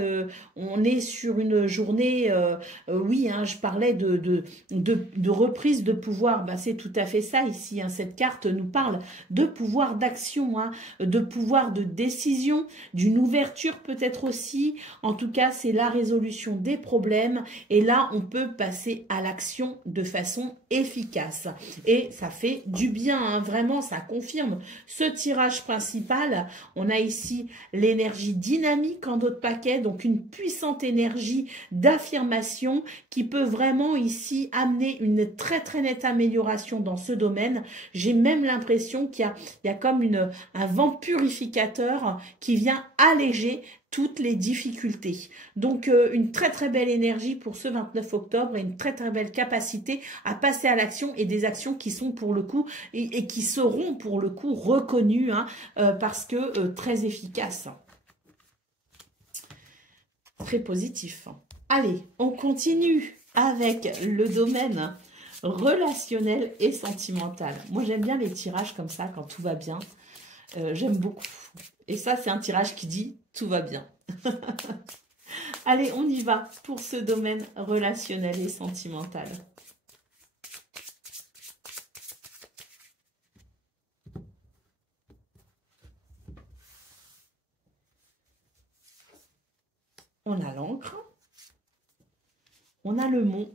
on est sur une journée, oui, hein, je parlais de reprise de pouvoir, bah, c'est tout à fait ça. Ici, hein, cette carte nous parle de pouvoir d'action, hein, de pouvoir de décision, d'une ouverture peut-être aussi. En tout cas, c'est la résolution des problèmes. Et là, on peut passer à l'action de façon efficace. Et ça fait du bien, hein, vraiment, ça confirme ce tirage principal. On a ici l'énergie dynamique en d'autres paquets, donc une puissante énergie d'affirmation qui peut vraiment ici amener une très très nette amélioration dans ce domaine. J'ai même l'impression qu'il y a comme un vent purificateur qui vient alléger toutes les difficultés. Donc, une très très belle énergie pour ce 29 octobre et une très très belle capacité à passer à l'action et des actions qui sont pour le coup et qui seront pour le coup reconnues hein, parce que très efficaces. Très positif. Allez, on continue avec le domaine relationnel et sentimental. Moi, j'aime bien les tirages comme ça, quand tout va bien. J'aime beaucoup. Et ça, c'est un tirage qui dit « tout va bien ». Allez, on y va pour ce domaine relationnel et sentimental. On a l'encre. On a le mont.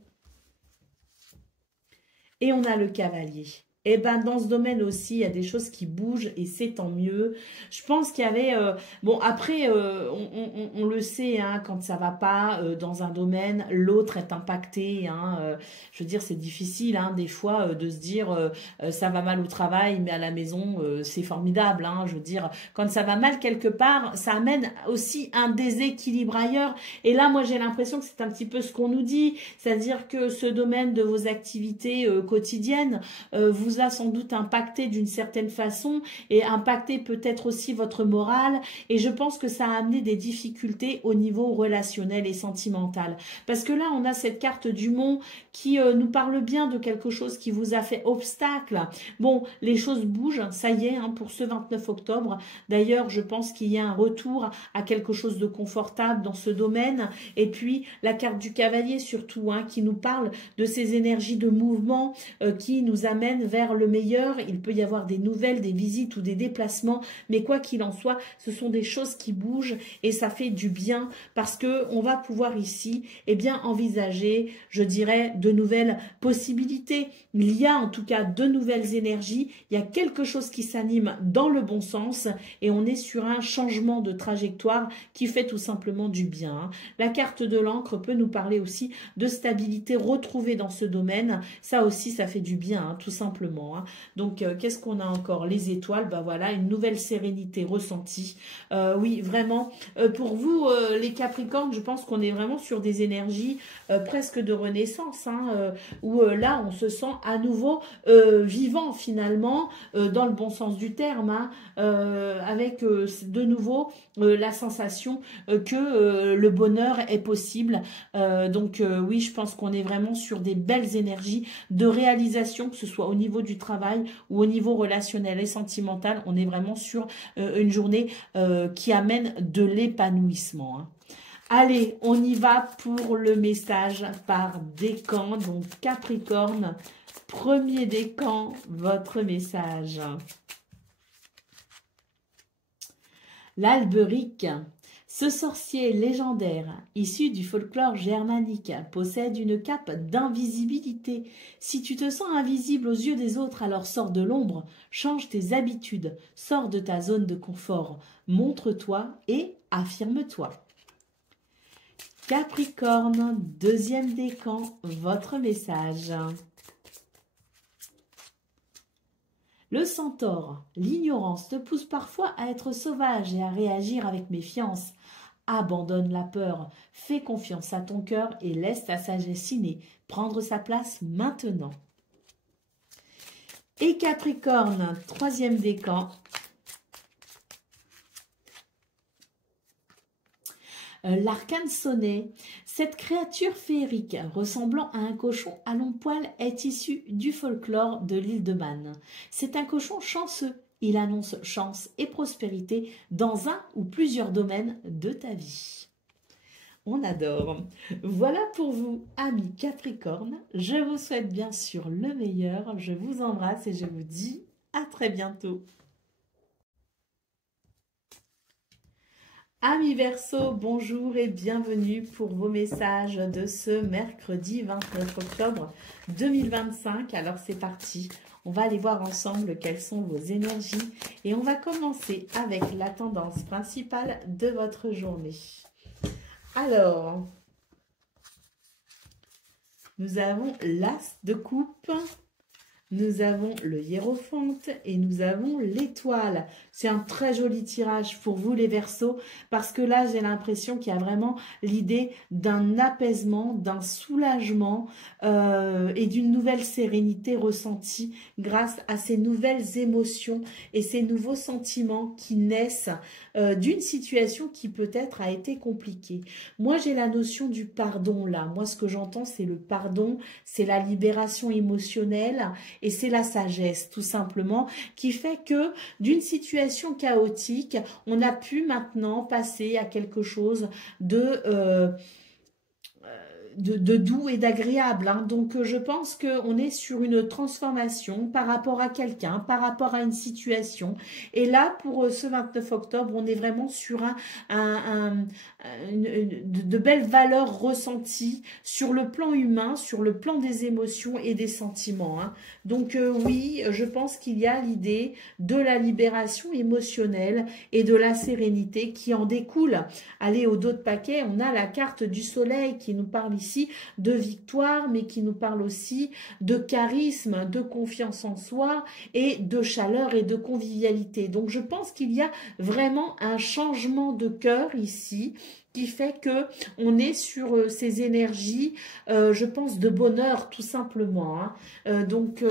Et on a le cavalier. Et ben dans ce domaine aussi, il y a des choses qui bougent et c'est tant mieux. Je pense qu'il y avait... bon, après, on le sait, hein, quand ça va pas dans un domaine, l'autre est impacté. Hein, je veux dire, c'est difficile hein, des fois de se dire ça va mal au travail, mais à la maison, c'est formidable. Hein, je veux dire, quand ça va mal quelque part, ça amène aussi un déséquilibre ailleurs. Et là, moi, j'ai l'impression que c'est un petit peu ce qu'on nous dit. C'est-à-dire que ce domaine de vos activités quotidiennes, vous a sans doute impacté d'une certaine façon et impacté peut-être aussi votre morale et je pense que ça a amené des difficultés au niveau relationnel et sentimental parce que là on a cette carte du mont qui nous parle bien de quelque chose qui vous a fait obstacle. Bon, les choses bougent, ça y est hein, pour ce 29 octobre. D'ailleurs, je pense qu'il y a un retour à quelque chose de confortable dans ce domaine et puis la carte du cavalier surtout hein, qui nous parle de ces énergies de mouvement qui nous amènent vers vers le meilleur. Il peut y avoir des nouvelles, des visites ou des déplacements, mais quoi qu'il en soit, ce sont des choses qui bougent et ça fait du bien parce que on va pouvoir ici, eh bien, envisager, je dirais, de nouvelles possibilités. Il y a en tout cas de nouvelles énergies, il y a quelque chose qui s'anime dans le bon sens et on est sur un changement de trajectoire qui fait tout simplement du bien. La carte de l'encre peut nous parler aussi de stabilité retrouvée dans ce domaine. Ça aussi, ça fait du bien, hein, tout simplement. Hein. Donc, qu'est-ce qu'on a encore? Les étoiles, ben voilà, une nouvelle sérénité ressentie. Oui, vraiment, pour vous, les Capricornes, je pense qu'on est vraiment sur des énergies presque de renaissance, hein, où là, on se sent à nouveau vivant finalement, dans le bon sens du terme, hein, avec de nouveau la sensation que le bonheur est possible. Donc oui, je pense qu'on est vraiment sur des belles énergies de réalisation, que ce soit au niveau du travail ou au niveau relationnel et sentimental. On est vraiment sur une journée qui amène de l'épanouissement. Hein. Allez, on y va pour le message par décan. Donc Capricorne, premier décan, votre message. L'Alberic. Ce sorcier légendaire, issu du folklore germanique, possède une cape d'invisibilité. Si tu te sens invisible aux yeux des autres, alors sors de l'ombre, change tes habitudes, sors de ta zone de confort, montre-toi et affirme-toi. Capricorne, deuxième décan, votre message. Le centaure, l'ignorance te pousse parfois à être sauvage et à réagir avec méfiance. Abandonne la peur, fais confiance à ton cœur et laisse ta sagesse innée prendre sa place maintenant. Et Capricorne, troisième décan. L'arcane sonnet. Cette créature féerique ressemblant à un cochon à long poil est issue du folklore de l'île de Man. C'est un cochon chanceux. Il annonce chance et prospérité dans un ou plusieurs domaines de ta vie. On adore. Voilà pour vous, amis Capricorne. Je vous souhaite bien sûr le meilleur. Je vous embrasse et je vous dis à très bientôt. Amis Verseau, bonjour et bienvenue pour vos messages de ce mercredi 29 octobre 2025. Alors c'est parti, on va aller voir ensemble quelles sont vos énergies et on va commencer avec la tendance principale de votre journée. Alors, nous avons l'As de coupe. Nous avons le hiérophante et nous avons l'étoile. C'est un très joli tirage pour vous les Verseaux parce que là, j'ai l'impression qu'il y a vraiment l'idée d'un apaisement, d'un soulagement et d'une nouvelle sérénité ressentie grâce à ces nouvelles émotions et ces nouveaux sentiments qui naissent d'une situation qui peut-être a été compliquée. Moi, j'ai la notion du pardon là. Moi, ce que j'entends, c'est le pardon, c'est la libération émotionnelle. Et c'est la sagesse, tout simplement, qui fait que d'une situation chaotique, on a pu maintenant passer à quelque chose de doux et d'agréable. Hein. Donc, je pense qu'on est sur une transformation par rapport à quelqu'un, par rapport à une situation. Et là, pour ce 29 octobre, on est vraiment sur de belles valeurs ressenties sur le plan humain, sur le plan des émotions et des sentiments. Hein. Donc, oui, je pense qu'il y a l'idée de la libération émotionnelle et de la sérénité qui en découle. Allez, au dos de paquet, on a la carte du soleil qui nous parle ici de victoire, mais qui nous parle aussi de charisme, de confiance en soi et de chaleur et de convivialité. Donc, je pense qu'il y a vraiment un changement de cœur ici qui fait que on est sur ces énergies, je pense, de bonheur tout simplement. Hein. Donc,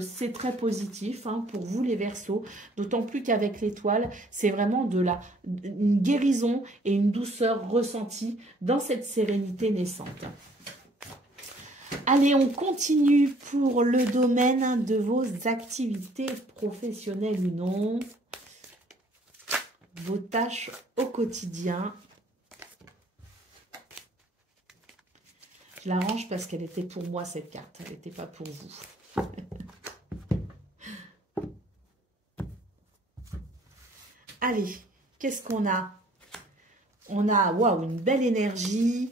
c'est très positif hein, pour vous les Verseaux, d'autant plus qu'avec l'étoile, c'est vraiment une guérison et une douceur ressentie dans cette sérénité naissante. Allez, on continue pour le domaine de vos activités professionnelles ou non, vos tâches au quotidien. Je la range parce qu'elle était pour moi cette carte, elle n'était pas pour vous. Allez, qu'est-ce qu'on a? On a, waouh, une belle énergie.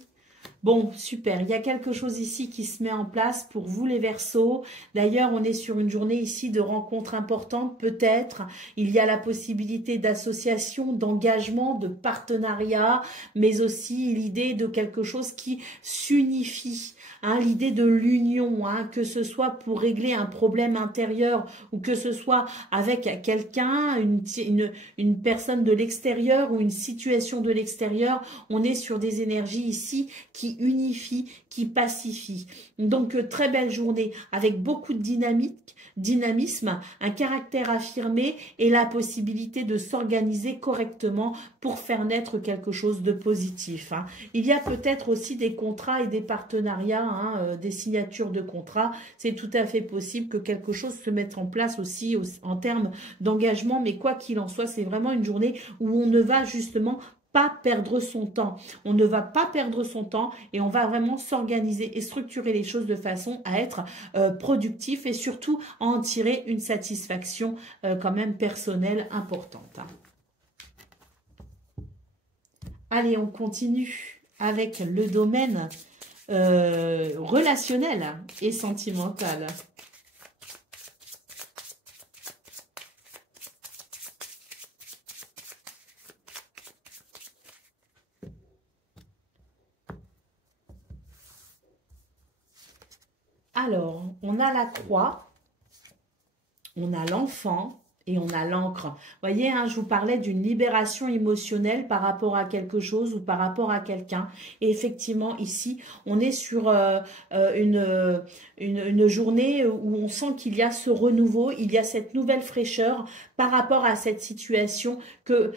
Bon, super, il y a quelque chose ici qui se met en place pour vous les Verseaux. D'ailleurs, on est sur une journée ici de rencontres importantes, peut-être. Il y a la possibilité d'association, d'engagement, de partenariat, mais aussi l'idée de quelque chose qui s'unifie. Hein, l'idée de l'union, hein, que ce soit pour régler un problème intérieur ou que ce soit avec quelqu'un, une personne de l'extérieur ou une situation de l'extérieur, on est sur des énergies ici qui unifient, qui pacifient. Donc, très belle journée avec beaucoup de dynamisme, un caractère affirmé et la possibilité de s'organiser correctement pour faire naître quelque chose de positif. Hein. Il y a peut-être aussi des contrats et des partenariats, hein, des signatures de contrats. C'est tout à fait possible que quelque chose se mette en place aussi en termes d'engagement, mais quoi qu'il en soit, c'est vraiment une journée où on ne va justement pas perdre son temps. On ne va pas perdre son temps et on va vraiment s'organiser et structurer les choses de façon à être productif et surtout à en tirer une satisfaction quand même personnelle importante. Allez, on continue avec le domaine relationnel et sentimental. Alors, on a la croix, on a l'enfant et on a l'encre. Vous voyez, hein, je vous parlais d'une libération émotionnelle par rapport à quelque chose ou par rapport à quelqu'un. Et effectivement, ici, on est sur une journée où on sent qu'il y a ce renouveau, il y a cette nouvelle fraîcheur par rapport à cette situation que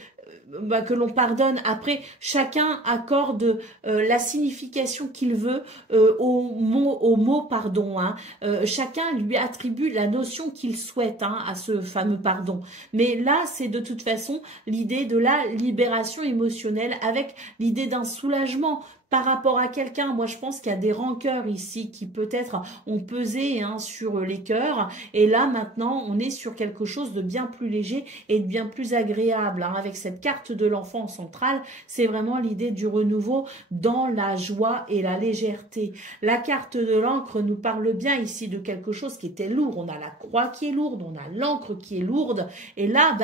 l'on pardonne. Après, chacun accorde la signification qu'il veut au mot pardon. Hein. Chacun lui attribue la notion qu'il souhaite, hein, à ce fameux pardon. Mais là, c'est de toute façon l'idée de la libération émotionnelle avec l'idée d'un soulagement par rapport à quelqu'un. Moi, je pense qu'il y a des rancœurs ici qui peut-être ont pesé, hein, sur les cœurs. Et là, maintenant, on est sur quelque chose de bien plus léger et de bien plus agréable. Hein. Avec cette carte de l'enfant central, c'est vraiment l'idée du renouveau dans la joie et la légèreté. La carte de l'encre nous parle bien ici de quelque chose qui était lourd. On a la croix qui est lourde, on a l'encre qui est lourde. Et là,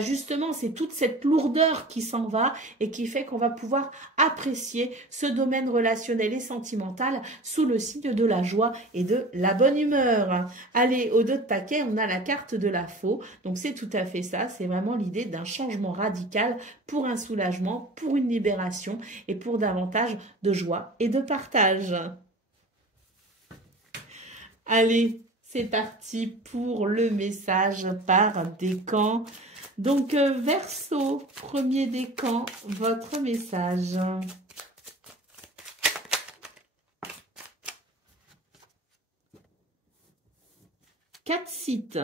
justement, c'est toute cette lourdeur qui s'en va et qui fait qu'on va pouvoir apprécier ce domaine relationnel et sentimental sous le signe de la joie et de la bonne humeur. Allez, au dos de paquet, on a la carte de la faux. Donc, c'est tout à fait ça. C'est vraiment l'idée d'un changement radical pour un soulagement, pour une libération et pour davantage de joie et de partage. Allez, c'est parti pour le message par décan. Donc, Verseau, premier décan, votre message. Catsite.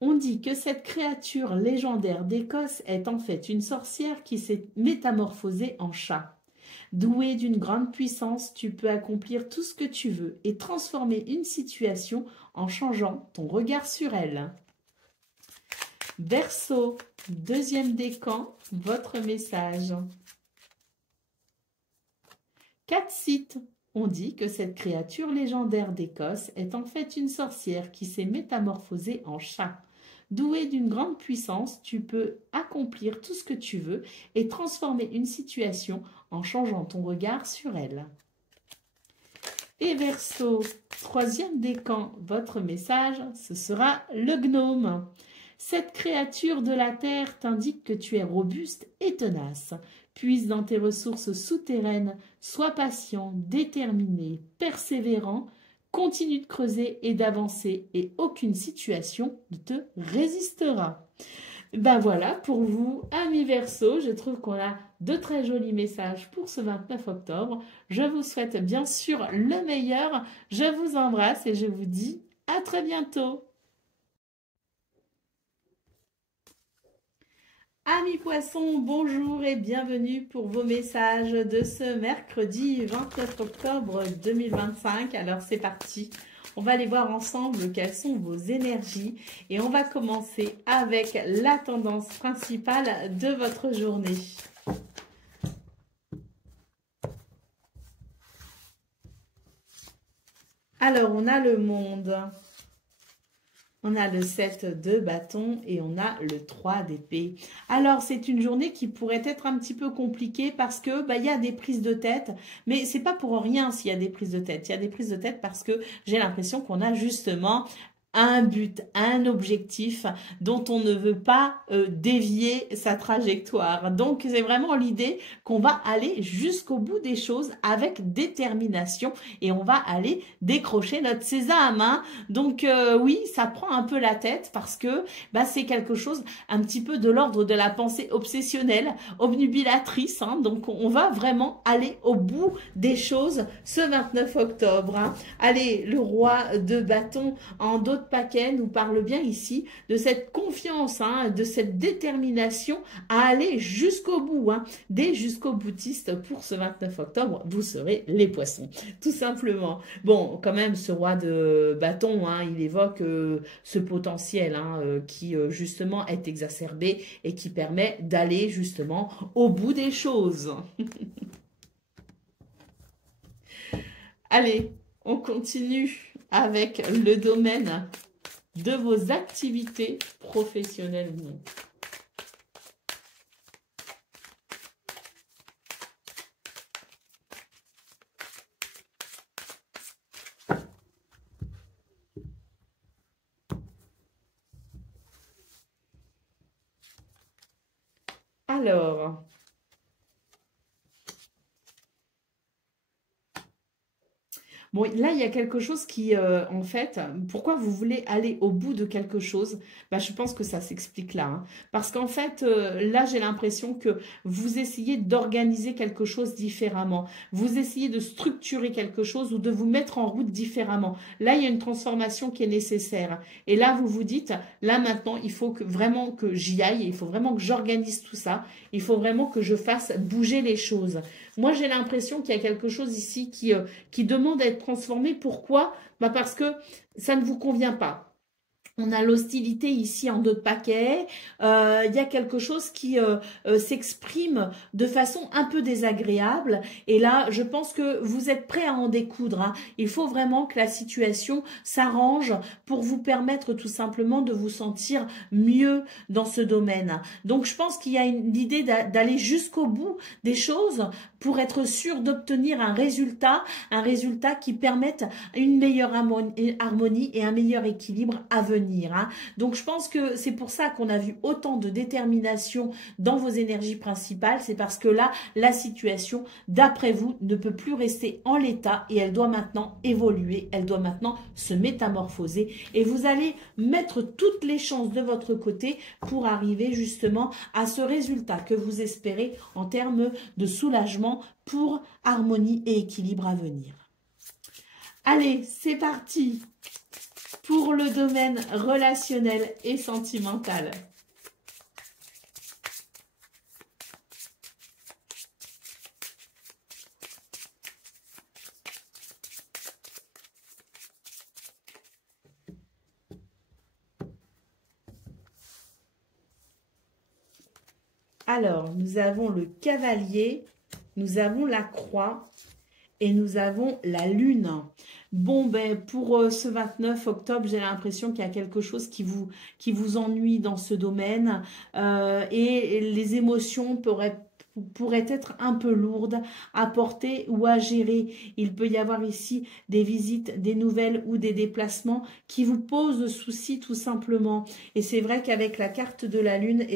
On dit que cette créature légendaire d'Écosse est en fait une sorcière qui s'est métamorphosée en chat. Douée d'une grande puissance, tu peux accomplir tout ce que tu veux et transformer une situation en changeant ton regard sur elle. Verseau, deuxième décan, votre message. Catsite. On dit que cette créature légendaire d'Écosse est en fait une sorcière qui s'est métamorphosée en chat. Douée d'une grande puissance, tu peux accomplir tout ce que tu veux et transformer une situation en changeant ton regard sur elle. Et Verseau, troisième décan, votre message, ce sera le gnome. Cette créature de la terre t'indique que tu es robuste et tenace. Puise dans tes ressources souterraines, sois patient, déterminé, persévérant, continue de creuser et d'avancer et aucune situation ne te résistera. Ben voilà, pour vous, amis Verseau, je trouve qu'on a de très jolis messages pour ce 29 octobre. Je vous souhaite bien sûr le meilleur. Je vous embrasse et je vous dis à très bientôt. Amis poissons, bonjour et bienvenue pour vos messages de ce mercredi 29 octobre 2025. Alors c'est parti, On va aller voir ensemble quelles sont vos énergies. Et on va commencer avec la tendance principale de votre journée. Alors, on a le monde. On a le 7 de bâton et on a le 3 d'épée. Alors, c'est une journée qui pourrait être un petit peu compliquée parce que il y a des prises de tête, mais c'est pas pour rien s'il y a des prises de tête. Il y a des prises de tête parce que j'ai l'impression qu'on a justement un but, un objectif dont on ne veut pas dévier sa trajectoire. Donc, c'est vraiment l'idée qu'on va aller jusqu'au bout des choses avec détermination et on va aller décrocher notre sésame. Hein. Donc, oui, ça prend un peu la tête parce que c'est quelque chose un petit peu de l'ordre de la pensée obsessionnelle, obnubilatrice. Hein. Donc, on va vraiment aller au bout des choses ce 29 octobre. Hein. Allez, le roi de bâton en d'autres paquet nous parle bien ici de cette confiance, hein, de cette détermination à aller jusqu'au bout, hein, des jusqu'au boutiste pour ce 29 octobre, vous serez les poissons, tout simplement. Bon, quand même, ce roi de bâton, hein, il évoque ce potentiel hein, qui justement est exacerbé et qui permet d'aller justement au bout des choses. Allez, on continue avec le domaine de vos activités professionnelles. Alors, bon, là, il y a quelque chose qui, en fait, pourquoi vous voulez aller au bout de quelque chose? Je pense que ça s'explique là. Hein. Parce qu'en fait, là, j'ai l'impression que vous essayez d'organiser quelque chose différemment. Vous essayez de structurer quelque chose ou de vous mettre en route différemment. Là, il y a une transformation qui est nécessaire. Et là, vous vous dites, là, maintenant, il faut vraiment que j'y aille. Il faut vraiment que j'organise tout ça. Il faut vraiment que je fasse bouger les choses. Moi, j'ai l'impression qu'il y a quelque chose ici qui demande à être transformé. Pourquoi? Parce que ça ne vous convient pas. On a l'hostilité ici en 2 paquets. Il y a quelque chose qui s'exprime de façon un peu désagréable. Et là, je pense que vous êtes prêt à en découdre. Hein. Il faut vraiment que la situation s'arrange pour vous permettre tout simplement de vous sentir mieux dans ce domaine. Donc, je pense qu'il y a l'idée d'aller jusqu'au bout des choses pour être sûr d'obtenir un résultat qui permette une meilleure harmonie et un meilleur équilibre à venir. Hein. Donc, je pense que c'est pour ça qu'on a vu autant de détermination dans vos énergies principales. C'est parce que là, la situation, d'après vous, ne peut plus rester en l'état et elle doit maintenant évoluer. Elle doit maintenant se métamorphoser. Et vous allez mettre toutes les chances de votre côté pour arriver justement à ce résultat que vous espérez en termes de soulagement pour harmonie et équilibre à venir. Allez, c'est parti pour le domaine relationnel et sentimental. Alors, nous avons le cavalier, nous avons la croix et nous avons la lune. Bon, pour ce 29 octobre, j'ai l'impression qu'il y a quelque chose qui vous ennuie dans ce domaine et les émotions pourraient être un peu lourdes à porter ou à gérer. Il peut y avoir ici des visites, des nouvelles ou des déplacements qui vous posent souci tout simplement. Et c'est vrai qu'avec la carte de la lune,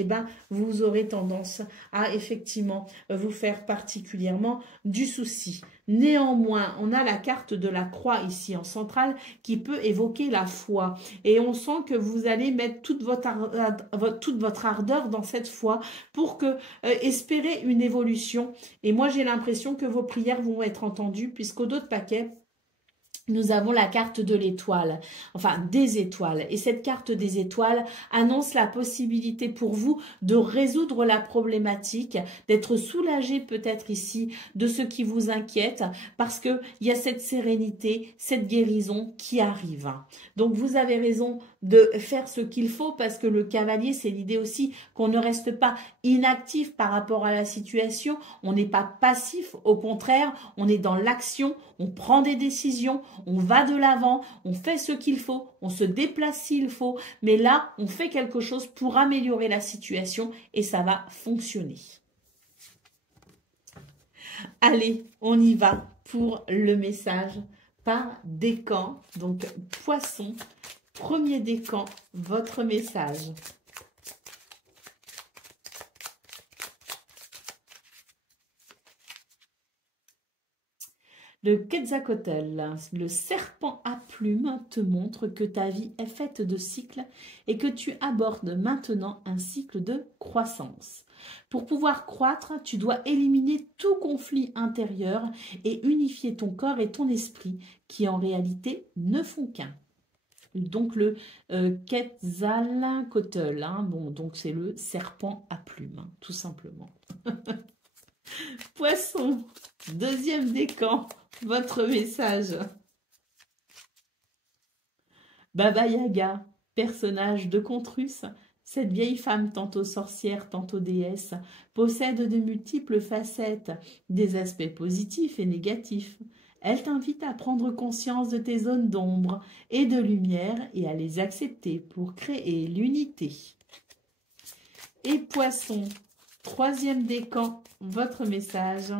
vous aurez tendance à effectivement vous faire particulièrement du souci. Néanmoins, on a la carte de la croix ici en centrale qui peut évoquer la foi. Et on sent que vous allez mettre toute votre ardeur dans cette foi pour que espérer une évolution. Et moi, j'ai l'impression que vos prières vont être entendues puisqu'au dos de paquet, nous avons la carte de l'étoile, enfin des étoiles. Et cette carte des étoiles annonce la possibilité pour vous de résoudre la problématique, d'être soulagé peut-être ici de ce qui vous inquiète, parce qu'il y a cette sérénité, cette guérison qui arrive. Donc vous avez raison de faire ce qu'il faut, parce que le cavalier, c'est l'idée aussi qu'on ne reste pas inactif par rapport à la situation, on n'est pas passif, au contraire, on est dans l'action, on prend des décisions, on va de l'avant, on fait ce qu'il faut, on se déplace s'il faut, mais là, on fait quelque chose pour améliorer la situation et ça va fonctionner. Allez, on y va pour le message par décan. Donc, Poisson, premier décan, votre message. Le Quetzalcoatl, le serpent à plumes, te montre que ta vie est faite de cycles et que tu abordes maintenant un cycle de croissance. Pour pouvoir croître, tu dois éliminer tout conflit intérieur et unifier ton corps et ton esprit qui en réalité ne font qu'un. Donc le Quetzalcoatl, bon, donc c'est le serpent à plumes, tout simplement. Poisson, deuxième décan, votre message. Baba Yaga, personnage de conte russe, cette vieille femme tantôt sorcière, tantôt déesse, possède de multiples facettes, des aspects positifs et négatifs. Elle t'invite à prendre conscience de tes zones d'ombre et de lumière et à les accepter pour créer l'unité. Et Poisson, troisième décan, votre message.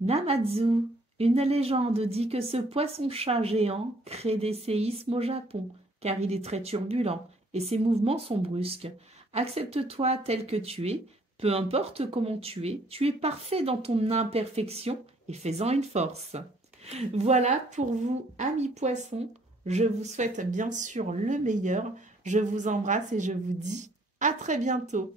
Namazu, une légende dit que ce poisson-chat géant crée des séismes au Japon, car il est très turbulent et ses mouvements sont brusques. Accepte-toi tel que tu es, peu importe comment tu es parfait dans ton imperfection et fais-en une force. Voilà pour vous, amis poissons. Je vous souhaite bien sûr le meilleur. Je vous embrasse et je vous dis à très bientôt.